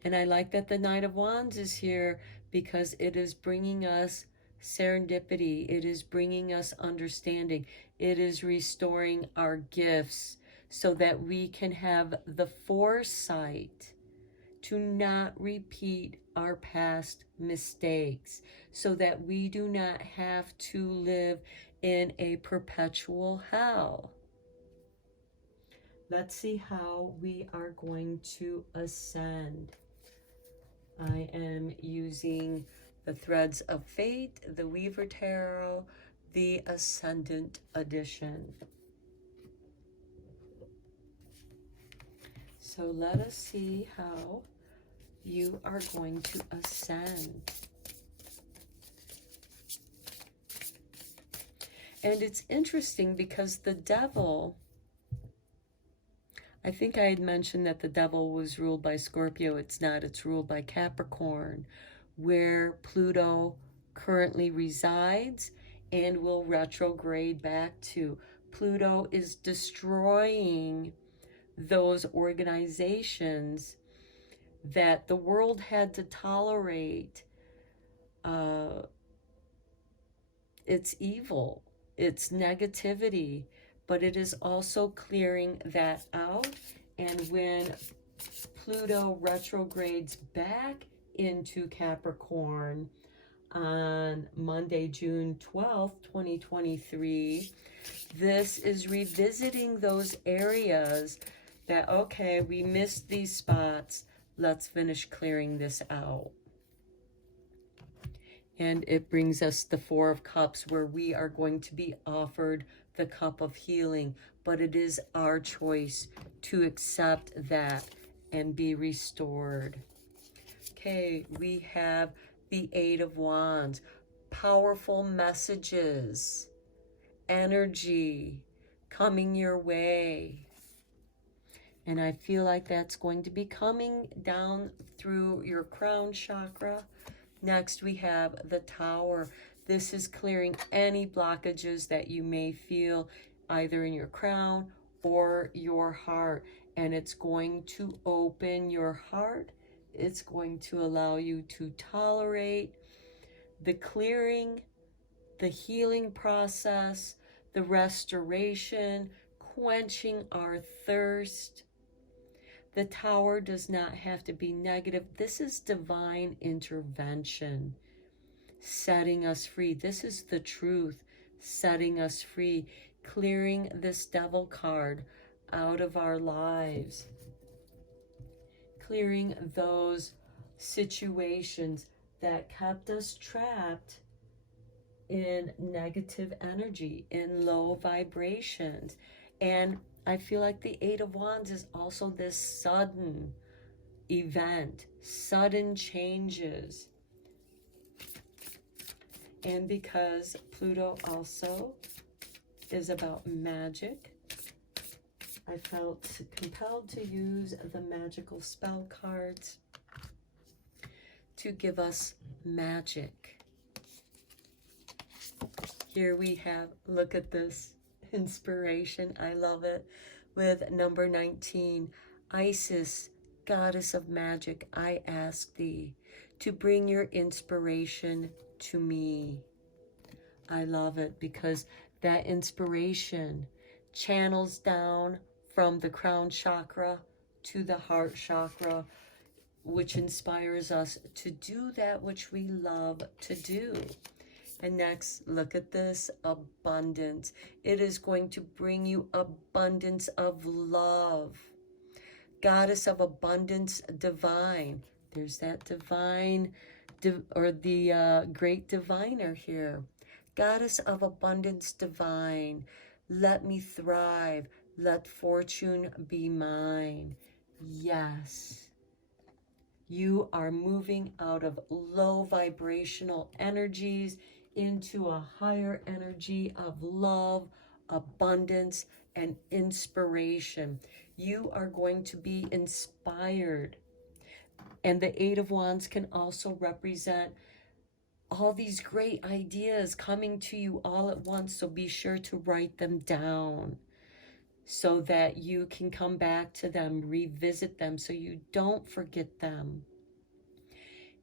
And I like that the Knight of Wands is here, because it is bringing us serendipity. It is bringing us understanding. It is restoring our gifts so that we can have the foresight to not repeat our past mistakes, so that we do not have to live in a perpetual hell. Let's see how we are going to ascend. I am using the Threads of Fate, the Weaver Tarot, the Ascendant Edition. So let us see how you are going to ascend. And it's interesting because the Devil, I think I had mentioned that the Devil was ruled by Scorpio. It's not. It's ruled by Capricorn, where Pluto currently resides and will retrograde back to. Pluto is destroying those organizations that the world had to tolerate. It's evil, it's negativity, but it is also clearing that out. And when Pluto retrogrades back into Capricorn on Monday, June 12th, 2023, this is revisiting those areas that, okay, we missed these spots. Let's finish clearing this out. And it brings us the Four of Cups, where we are going to be offered the cup of healing. But it is our choice to accept that and be restored. Okay, we have the Eight of Wands. Powerful messages energy coming your way. And I feel like that's going to be coming down through your crown chakra. Next, we have the Tower. This is clearing any blockages that you may feel either in your crown or your heart. And it's going to open your heart. It's going to allow you to tolerate the clearing, the healing process, the restoration, quenching our thirst. The Tower does not have to be negative. This is divine intervention, setting us free. This is the truth, setting us free, clearing this devil card out of our lives, clearing those situations that kept us trapped in negative energy, in low vibrations. And I feel like the Eight of Wands is also this sudden event, sudden changes. And because Pluto also is about magic, I felt compelled to use the magical spell cards to give us magic. Here we have, look at this inspiration. I love it. With number 19, Isis, goddess of magic, I ask thee to bring your inspiration to me. I love it because that inspiration channels down from the crown chakra to the heart chakra, which inspires us to do that which we love to do. And next, look at this, abundance. It is going to bring you abundance of love. Goddess of abundance divine. There's that divine, or the great diviner here. Goddess of abundance divine. Let me thrive. Let fortune be mine. Yes. You are moving out of low vibrational energies into a higher energy of love, abundance, and inspiration. You are going to be inspired. And the Eight of Wands can also represent all these great ideas coming to you all at once. So be sure to write them down so that you can come back to them, revisit them, so you don't forget them.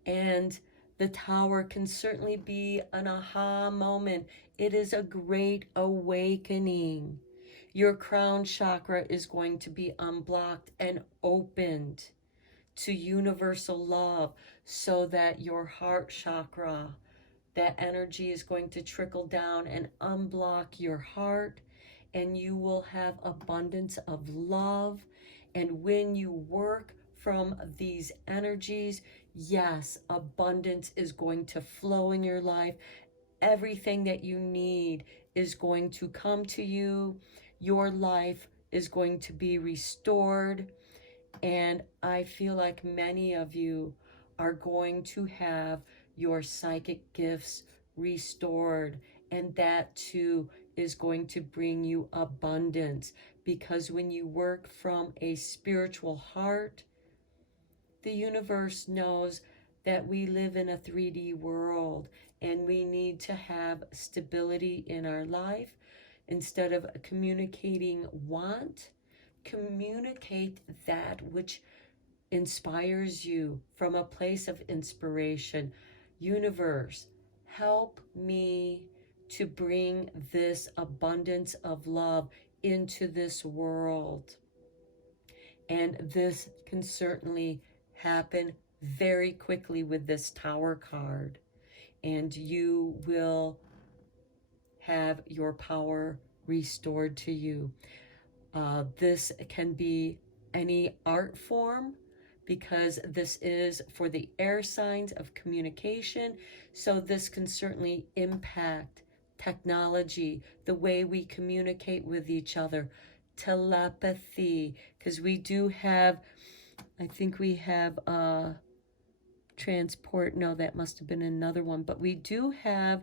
And the Tower can certainly be an aha moment. It is a great awakening. Your crown chakra is going to be unblocked and opened to universal love, so that your heart chakra, that energy is going to trickle down and unblock your heart, and you will have abundance of love. And when you work from these energies, yes, abundance is going to flow in your life. Everything that you need is going to come to you. Your life is going to be restored. And I feel like many of you are going to have your psychic gifts restored. And that too is going to bring you abundance. Because when you work from a spiritual heart, the universe knows that we live in a 3D world and we need to have stability in our life. Instead of communicating want, communicate that which inspires you from a place of inspiration. Universe, help me to bring this abundance of love into this world. And this can certainly happen very quickly with this Tower card. And you will have your power restored to you. This can be any art form, because this is for the air signs of communication. So this can certainly impact technology, the way we communicate with each other, telepathy, because we do have, I think we have transport. No, that must have been another one. But we do have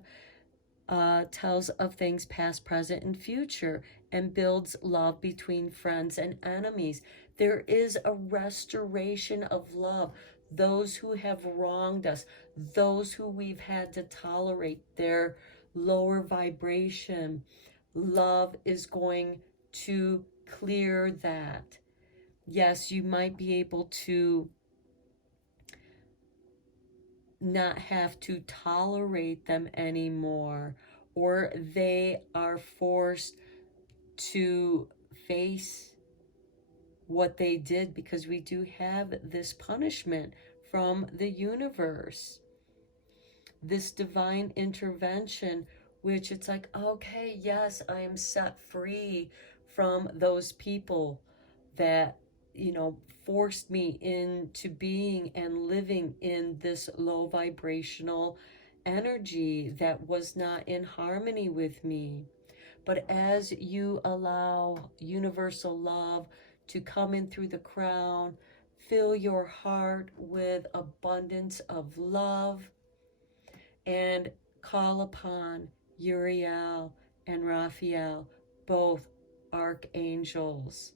tells of things past, present, and future, and builds love between friends and enemies. There is a restoration of love. Those who have wronged us, those who we've had to tolerate their lower vibration, love is going to clear that. Yes, you might be able to not have to tolerate them anymore, or they are forced to face what they did, because we do have this punishment from the universe, this divine intervention, which it's like, okay, yes, I am set free from those people that, forced me into being and living in this low vibrational energy that was not in harmony with me. But as you allow universal love to come in through the crown, fill your heart with abundance of love, and call upon Uriel and Raphael, both archangels.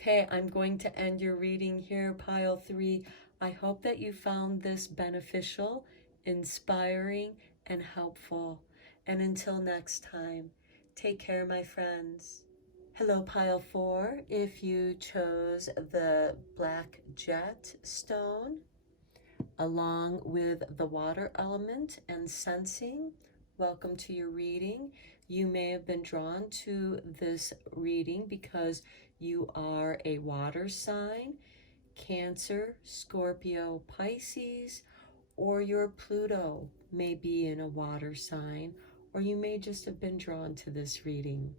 Okay, I'm going to end your reading here, pile 3. I hope that you found this beneficial, inspiring, and helpful. And until next time, take care, my friends. Hello, pile 4. If you chose the black jet stone, along with the water element and sensing, welcome to your reading. You may have been drawn to this reading because you are a water sign, Cancer, Scorpio, Pisces, or your Pluto may be in a water sign, or you may just have been drawn to this reading.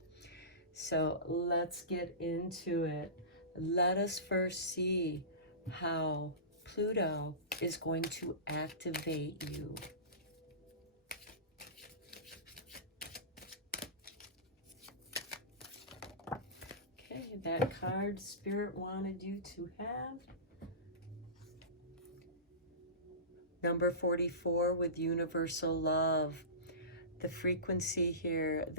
So let's get into it. Let us first see how Pluto is going to activate you. Okay, that card Spirit wanted you to have. Number 44 with universal love. The frequency here,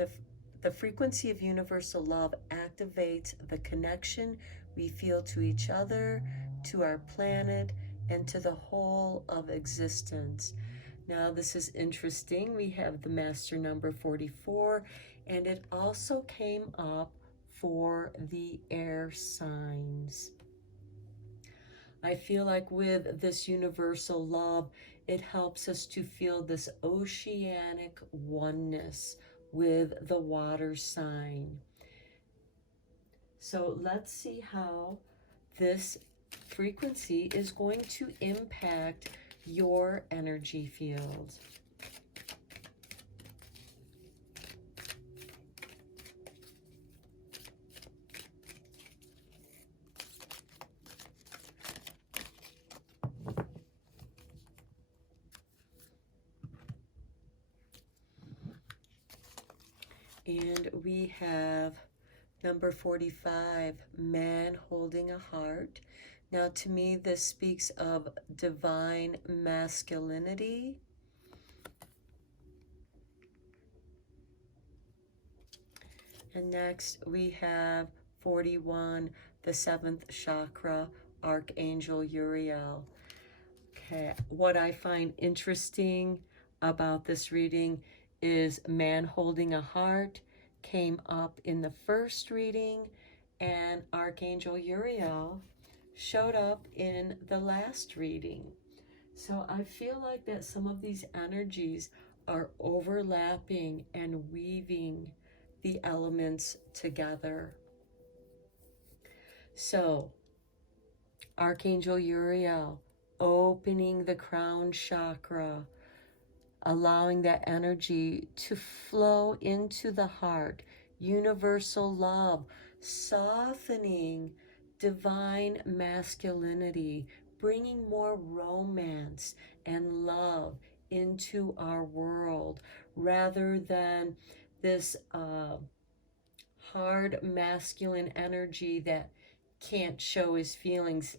the frequency of universal love activates the connection we feel to each other, to our planet, and to the whole of existence. Now, this is interesting. We have the master number 44, and it also came up for the air signs. I feel like with this universal love, it helps us to feel this oceanic oneness with the water sign. So let's see how this frequency is going to impact your energy field. And we have number 45, man holding a heart. Now, to me, this speaks of divine masculinity. And next, we have 41, the 7th chakra, Archangel Uriel. Okay, what I find interesting about this reading is man holding a heart came up in the first reading, and Archangel Uriel showed up in the last reading. So I feel like that some of these energies are overlapping and weaving the elements together. So Archangel Uriel opening the crown chakra, allowing that energy to flow into the heart, universal love, softening divine masculinity, bringing more romance and love into our world, rather than this hard masculine energy that can't show his feelings,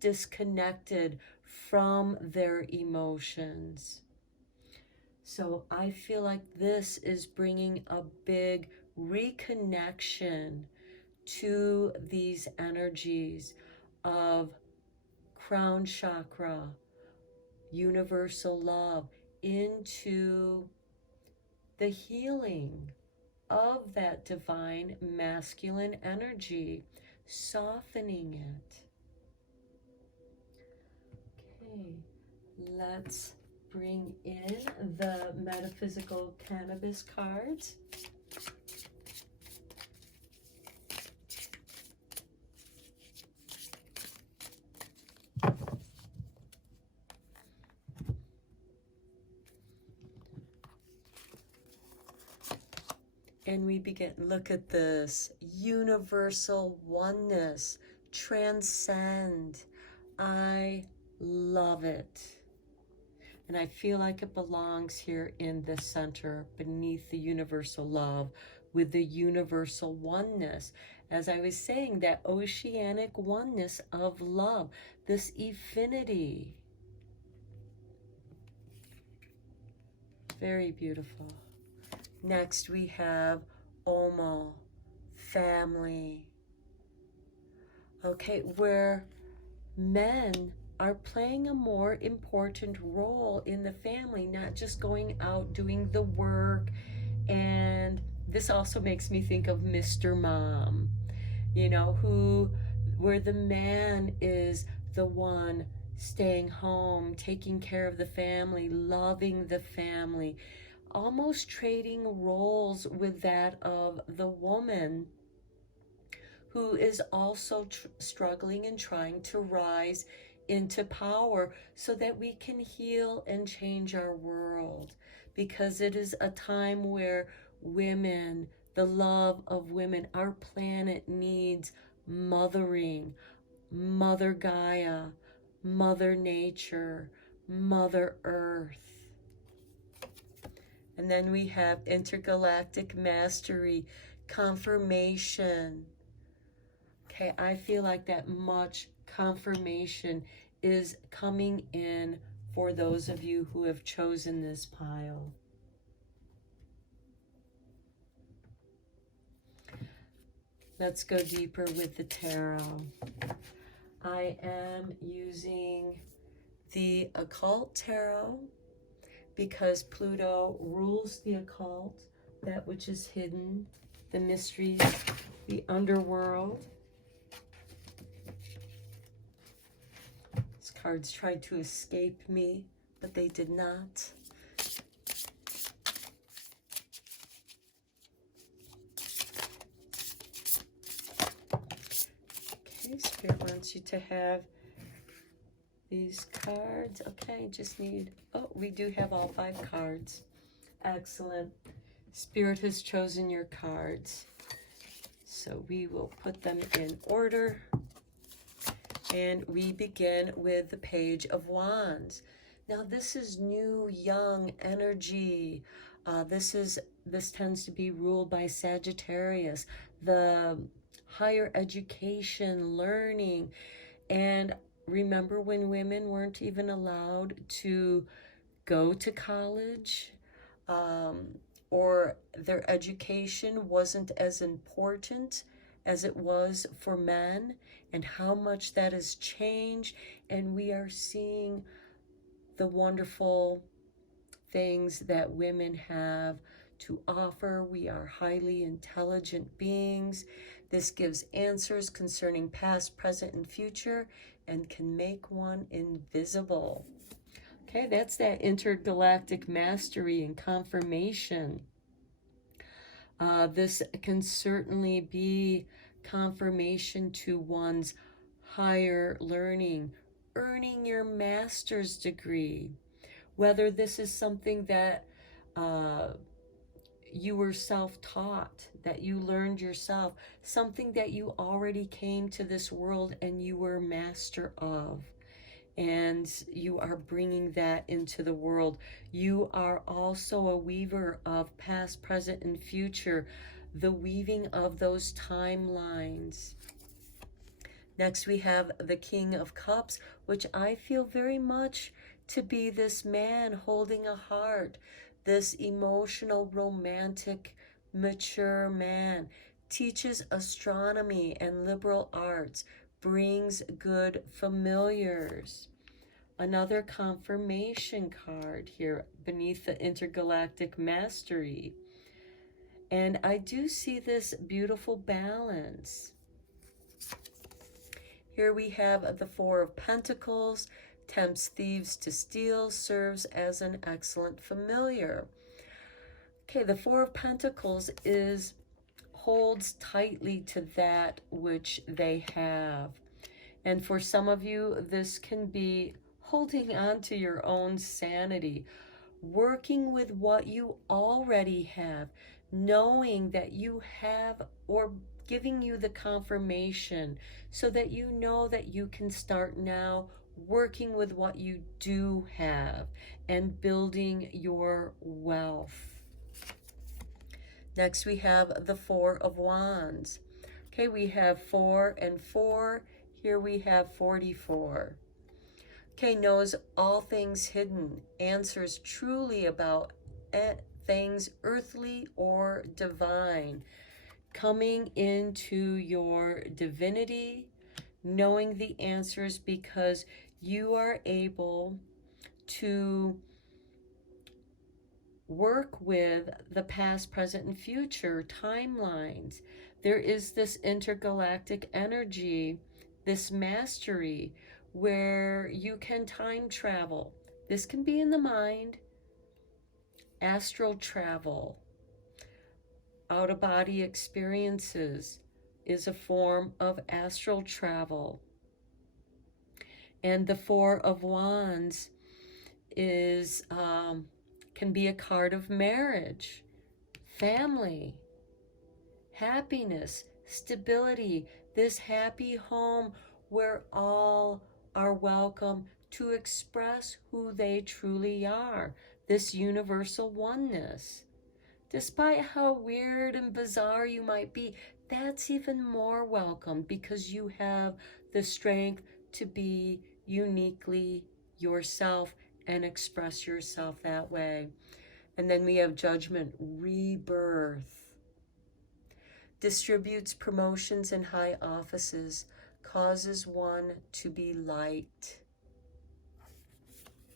disconnected from their emotions. So I feel like this is bringing a big reconnection to these energies of crown chakra, universal love, into the healing of that divine masculine energy, softening it. Okay, let's bring in the metaphysical cannabis cards. And we begin, look at this, universal oneness, transcend. I love it. And I feel like it belongs here in the center, beneath the universal love, with the universal oneness. As I was saying, that oceanic oneness of love, this affinity. Very beautiful. Next we have Omo, family. Okay, where men are playing a more important role in the family, not just going out doing the work. And this also makes me think of Mr. Mom, you know, where the man is the one staying home, taking care of the family, loving the family, almost trading roles with that of the woman, who is also struggling and trying to rise into power so that we can heal and change our world. Because it is a time where women, the love of women, our planet needs mothering, Mother Gaia, Mother Nature, Mother Earth. And then we have intergalactic mastery, confirmation. Okay, I feel like that much confirmation is coming in for those of you who have chosen this pile. Let's go deeper with the tarot. I am using the occult tarot because Pluto rules the occult, that which is hidden, the mysteries, the underworld. These cards tried to escape me, but they did not. Okay, Spirit wants you to have these cards. Okay, just need, oh, we do have all 5 cards. Excellent. Spirit has chosen your cards. So we will put them in order. And we begin with the Page of Wands. Now this is new, young energy. This tends to be ruled by Sagittarius, the higher education, learning. And remember when women weren't even allowed to go to college, or their education wasn't as important as it was for men, and how much that has changed. And we are seeing the wonderful things that women have to offer. We are highly intelligent beings. This gives answers concerning past, present, and future, and can make one invisible. Okay, that's that intergalactic mastery and confirmation. This can certainly be confirmation to one's higher learning, earning your master's degree. Whether this is something that you were self-taught, that you learned yourself, something that you already came to this world and you were master of, and you are bringing that into the world. You are also a weaver of past, present, and future, the weaving of those timelines. Next we have the King of Cups, which I feel very much to be this man holding a heart, this emotional, romantic, mature man, teaches astronomy and liberal arts, brings good familiars. Another confirmation card here beneath the intergalactic mastery. And I do see this beautiful balance. Here we have the Four of Pentacles, tempts thieves to steal, serves as an excellent familiar. Okay, the Four of Pentacles holds tightly to that which they have. And for some of you, this can be holding on to your own sanity, working with what you already have, knowing that you have, or giving you the confirmation so that you know that you can start now working with what you do have and building your wealth. Next, we have the Four of Wands. Okay, we have 4 and 4. Here we have 44. Okay, knows all things hidden, answers truly about things earthly or divine, coming into your divinity, knowing the answers because you are able to work with the past, present, and future timelines. There is this intergalactic energy, this mastery, where you can time travel. This can be in the mind, astral travel, out-of-body experiences is a form of astral travel. And the Four of Wands is can be a card of marriage, family, happiness, stability, this happy home where all are welcome to express who they truly are, this universal oneness. Despite how weird and bizarre you might be, that's even more welcome because you have the strength to be uniquely yourself and express yourself that way. And then we have Judgment, rebirth. Distributes promotions in high offices, causes one to be liked.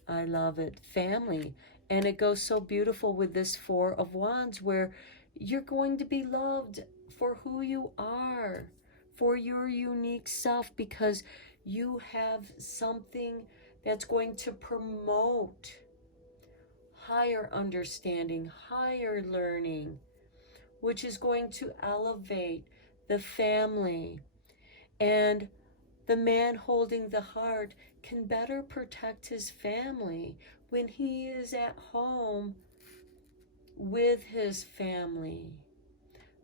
I love it. Family. And it goes so beautiful with this Four of Wands where you're going to be loved for who you are, for your unique self, because you have something that's going to promote higher understanding, higher learning, which is going to elevate the family. And the man holding the heart can better protect his family when he is at home with his family,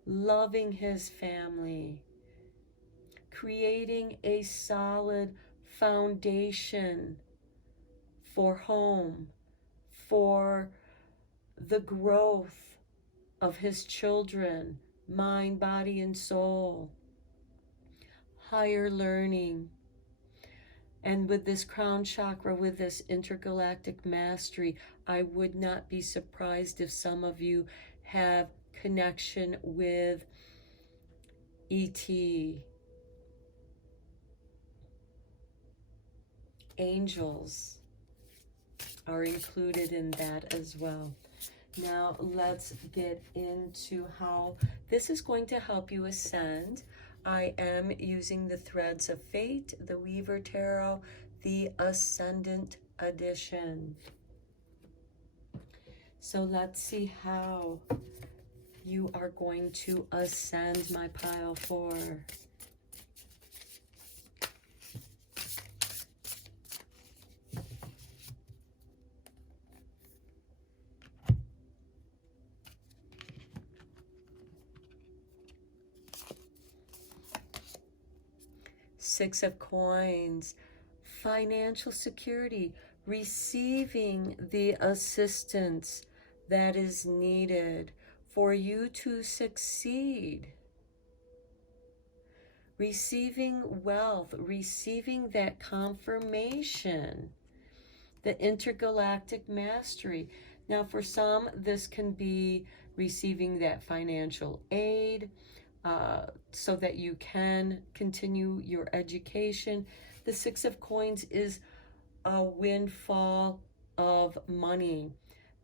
loving his family, creating a solid foundation for home, for the growth of his children, mind, body, and soul, higher learning. And with this crown chakra, with this intergalactic mastery, I would not be surprised if some of you have connection with ET, angels are included in that as well. Now let's get into how this is going to help you ascend. I am using the Threads of Fate, the Weaver Tarot, the Ascendant Edition. So let's see how you are going to ascend, my pile 4. Six of Coins, financial security, receiving the assistance that is needed for you to succeed. Receiving wealth, receiving that confirmation the intergalactic mastery. Now, for some, this can be receiving that financial aid so that you can continue your education. The Six of Coins is a windfall of money.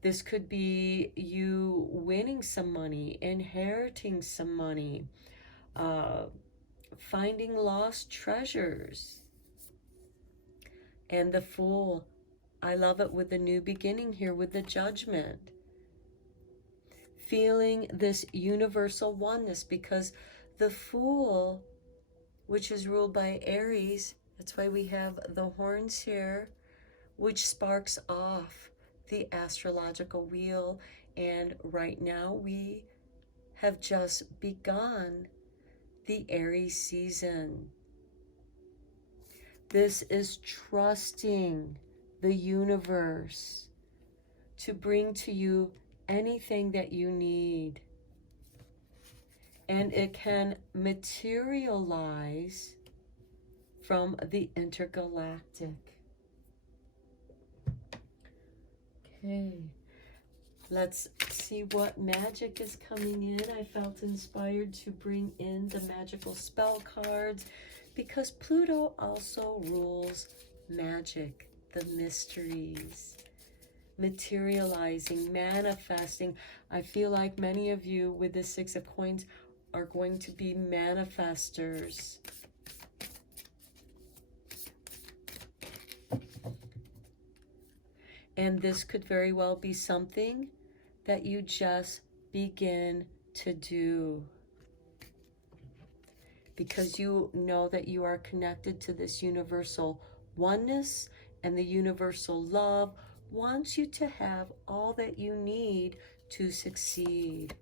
This could be you winning some money, inheriting some money, finding lost treasures. And the Fool, I love it with the new beginning here with the Judgment. Feeling this universal oneness, because the Fool, which is ruled by Aries, that's why we have the horns here, which sparks off the astrological wheel. And right now we have just begun the Aries season. This is trusting the universe to bring to you anything that you need. And it can materialize from the intergalactic. Okay, let's see what magic is coming in. I felt inspired to bring in the magical spell cards because Pluto also rules magic, the mysteries, materializing, manifesting. I feel like many of you with the Six of Coins are going to be manifestors. And this could very well be something that you just begin to do, because you know that you are connected to this universal oneness, and the universal love wants you to have all that you need to succeed.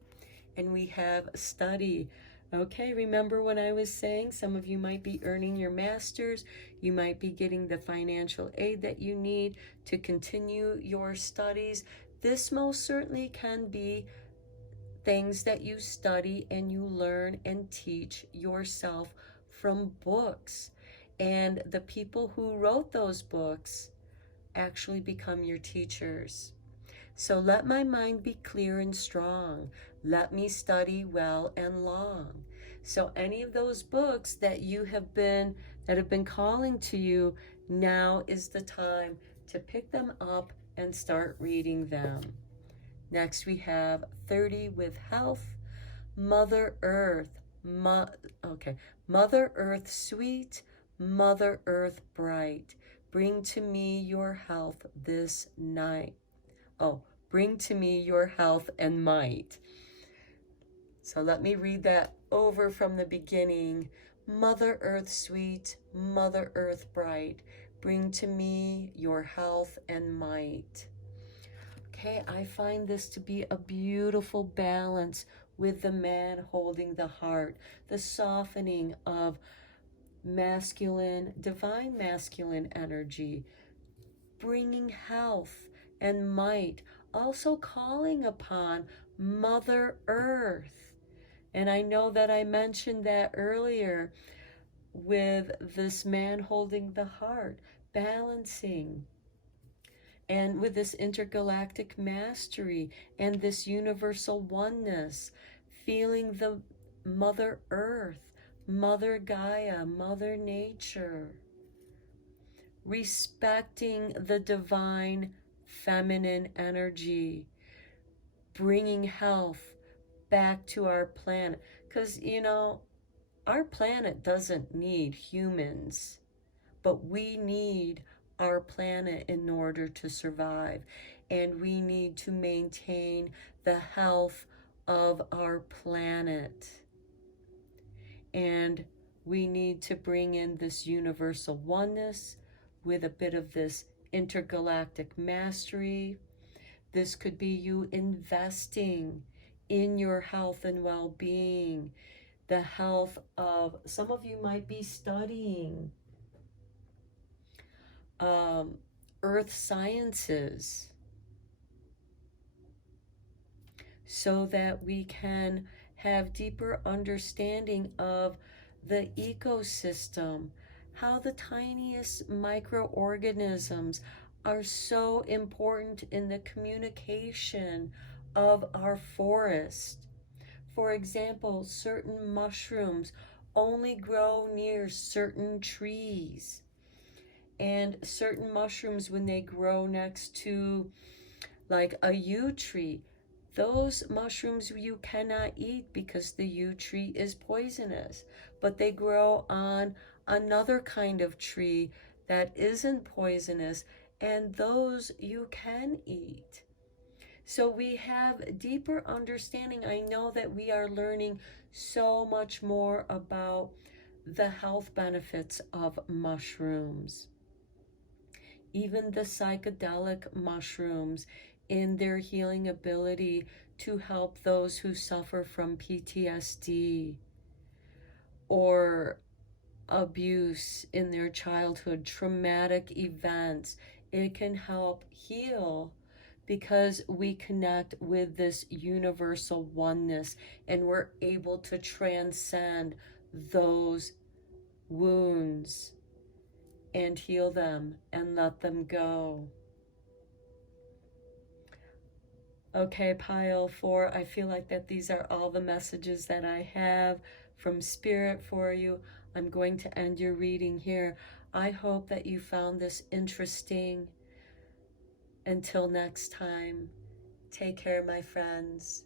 And we have study. Okay, remember when I was saying some of you might be earning your master's, you might be getting the financial aid that you need to continue your studies. This most certainly can be things that you study and you learn and teach yourself from books. And the people who wrote those books actually become your teachers. So let my mind be clear and strong. Let me study well and long. So any of those books that have been calling to you, now is the time to pick them up and start reading them. Next we have 30 with health. Mother Earth, Mother Earth sweet, Mother Earth bright, bring to me your health this night. Bring to me your health and might. So let me read that over from the beginning. Mother Earth sweet, Mother Earth bright, bring to me your health and might. Okay, I find this to be a beautiful balance with the man holding the heart, the softening of masculine, divine masculine energy, bringing health and might, also calling upon Mother Earth. And I know that I mentioned that earlier with this man holding the heart, balancing, and with this intergalactic mastery and this universal oneness, feeling the Mother Earth, Mother Gaia, Mother Nature, respecting the divine feminine energy, bringing health back to our planet. Because, our planet doesn't need humans, but we need our planet in order to survive. And we need to maintain the health of our planet. And we need to bring in this universal oneness with a bit of this intergalactic mastery. This could be you investing in your health and well-being, the health of, some of you might be studying earth sciences, so that we can have deeper understanding of the ecosystem, how the tiniest microorganisms are so important in the communication of our forest. For example, certain mushrooms only grow near certain trees. And certain mushrooms, when they grow next to like a yew tree, those mushrooms you cannot eat because the yew tree is poisonous. But they grow on another kind of tree that isn't poisonous, and those you can eat. So we have deeper understanding. I know that we are learning so much more about the health benefits of mushrooms. Even the psychedelic mushrooms, in their healing ability to help those who suffer from PTSD or abuse in their childhood, traumatic events. It can help heal because we connect with this universal oneness, and we're able to transcend those wounds and heal them and let them go. Okay, pile 4, I feel like that these are all the messages that I have from Spirit for you. I'm going to end your reading here. I hope that you found this interesting. Until next time, take care, my friends.